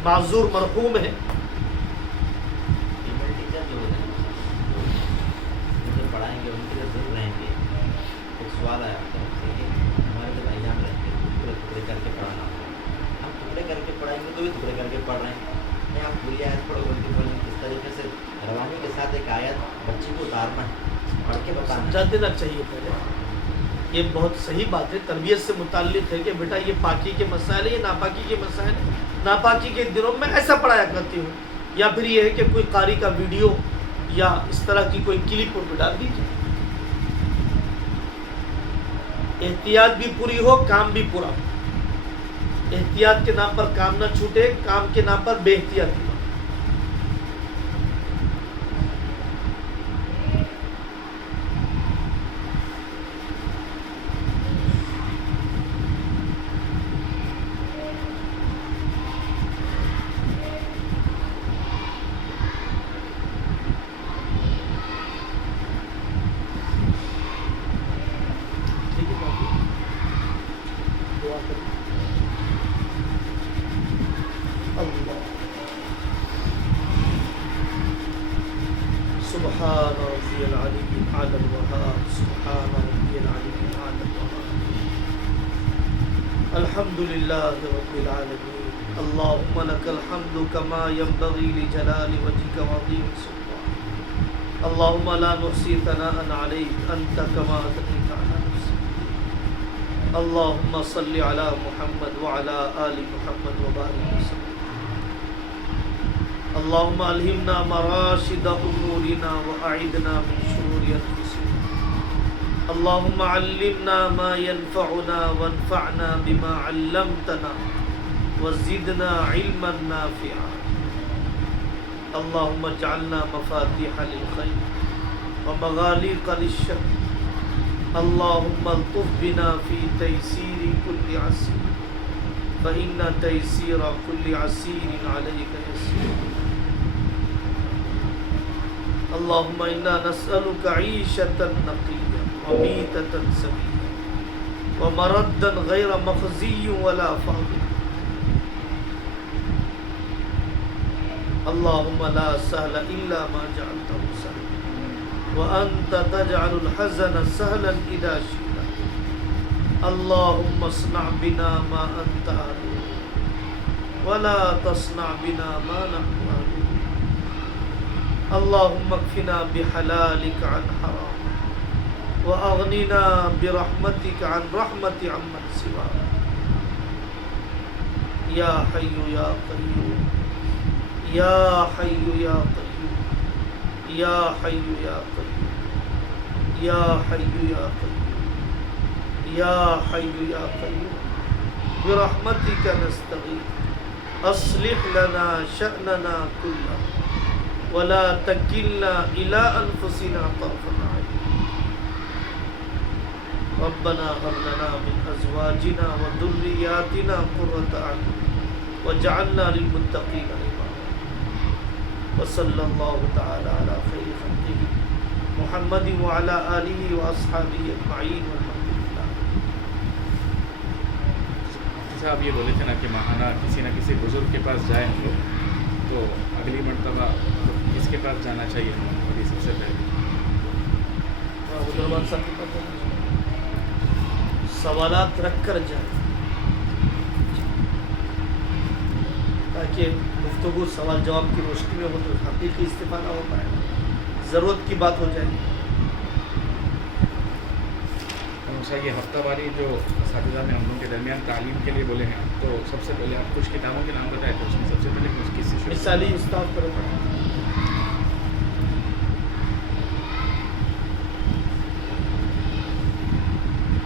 معذور مرحوم ہے. فیمل ٹیچر جو ہوتے ہیں جو پڑھائیں گے ان کے لیے ضرور رہیں گے. ایک سوال آیا آپ طرف سے کہ ہمارے جب ایام رہتے ہیں ٹکڑے ٹکڑے کر کے پڑھانا ہوتا ہے, ہم ٹکڑے کر کے پڑھائیں گے تو بھی ٹکڑے کر کے پڑھ رہے ہیں. نہیں آپ پوری آیت پڑھو بلکہ بولیں کس طریقے سے روانی کے ساتھ ایک آیت بچی کو اتارنا ہے, پڑھ کے بتانا سمجھا دینا چاہیے پہلے. یہ بہت صحیح بات ہے, تربیت سے متعلق ہے کہ بیٹا یہ پاکی کے مسائل ہیں, یہ ناپاکی کے مسائل ہیں. ناپاکی کے دنوں میں ایسا پڑھایا کرتی ہوں, یا پھر یہ ہے کہ کوئی قاری کا ویڈیو یا اس طرح کی کوئی کلپ ان پہ ڈال دیجیے. احتیاط بھی پوری ہو, کام بھی پورا ہو. احتیاط کے نام پر کام نہ چھوٹے, کام کے نام پر بے احتیاطی نہ ہو. سبحان ربي العلي الأعلى الوهاب سبحان ربي العلي الأعلى الوهاب الحمد لله رب العالمين اللهم لك الحمد كما ينبغي لجلال وجهك وعظيم سلطانك اللهم لا نحصي ثناء عليك أنت كما أثنيت على نفسك اللهم صل على محمد وعلى آل محمد وبارك وسلم اللهم ألهمنا مراشد أمورنا وأعذنا من شرور أنفسنا اللهم علمنا ما ينفعنا وانفعنا بما علمتنا وزدنا علما نافعا اللهم اجعلنا مفاتيح للخير ومغاليق للشر اللهم الطف بنا في تيسير كل عسير فإن تيسير كل عسير عليك يسير اللهم إنا نسألك عيشة نقية وميتة سوية ومردا غير مخزي ولا فاضل اللهم لا سهل إلا ما جعلته سهلا وأنت تجعل الحزن سهلا إذا شئت اللهم اصنع بنا ما أنت أهله ولا تصنع بنا ما نحن أهله اللهم اكفنا بحلالك عن حرام وأغننا برحمتك عن رحمة عمن سواك يا حي يا قيوم يا حي يا قيوم يا حي يا قيوم يا حي يا قيوم يا حي يا قيوم برحمتك نستغيث أصلح لنا شأننا كله ولا تكلنا إلى أنفسنا طرفة عين ربنا هب لنا من أزواجنا وذرياتنا قرة أعين واجعلنا للمتقين إماما وصلى الله تعالى على خير خلقه محمد وعلى آله وأصحابه أجمعين والحمد لله صاحب یہ بولے تھے نا کہ ماہانہ کسی نہ کسی بزرگ کے پاس جائیں ہم لوگ تو اگلی مرتبہ کس کے پاس جانا چاہیے ہم ابھی سب سے پہلے سوالات رکھ کر جائیں تاکہ گفتگو سوال جواب کی روشنی میں ہو تو حقیقی استفادہ ہو پائے ضرورت کی بات ہو جائے گی یہ ہفتہ واری جو اساتذہ میں ہم لوگوں کے درمیان تعلیم کے لیے بولے ہیں تو سب سے پہلے آپ کچھ کتابوں کے نام بتائے تو اس میں سب سے پہلے کس سے شروع مثالی استاد پر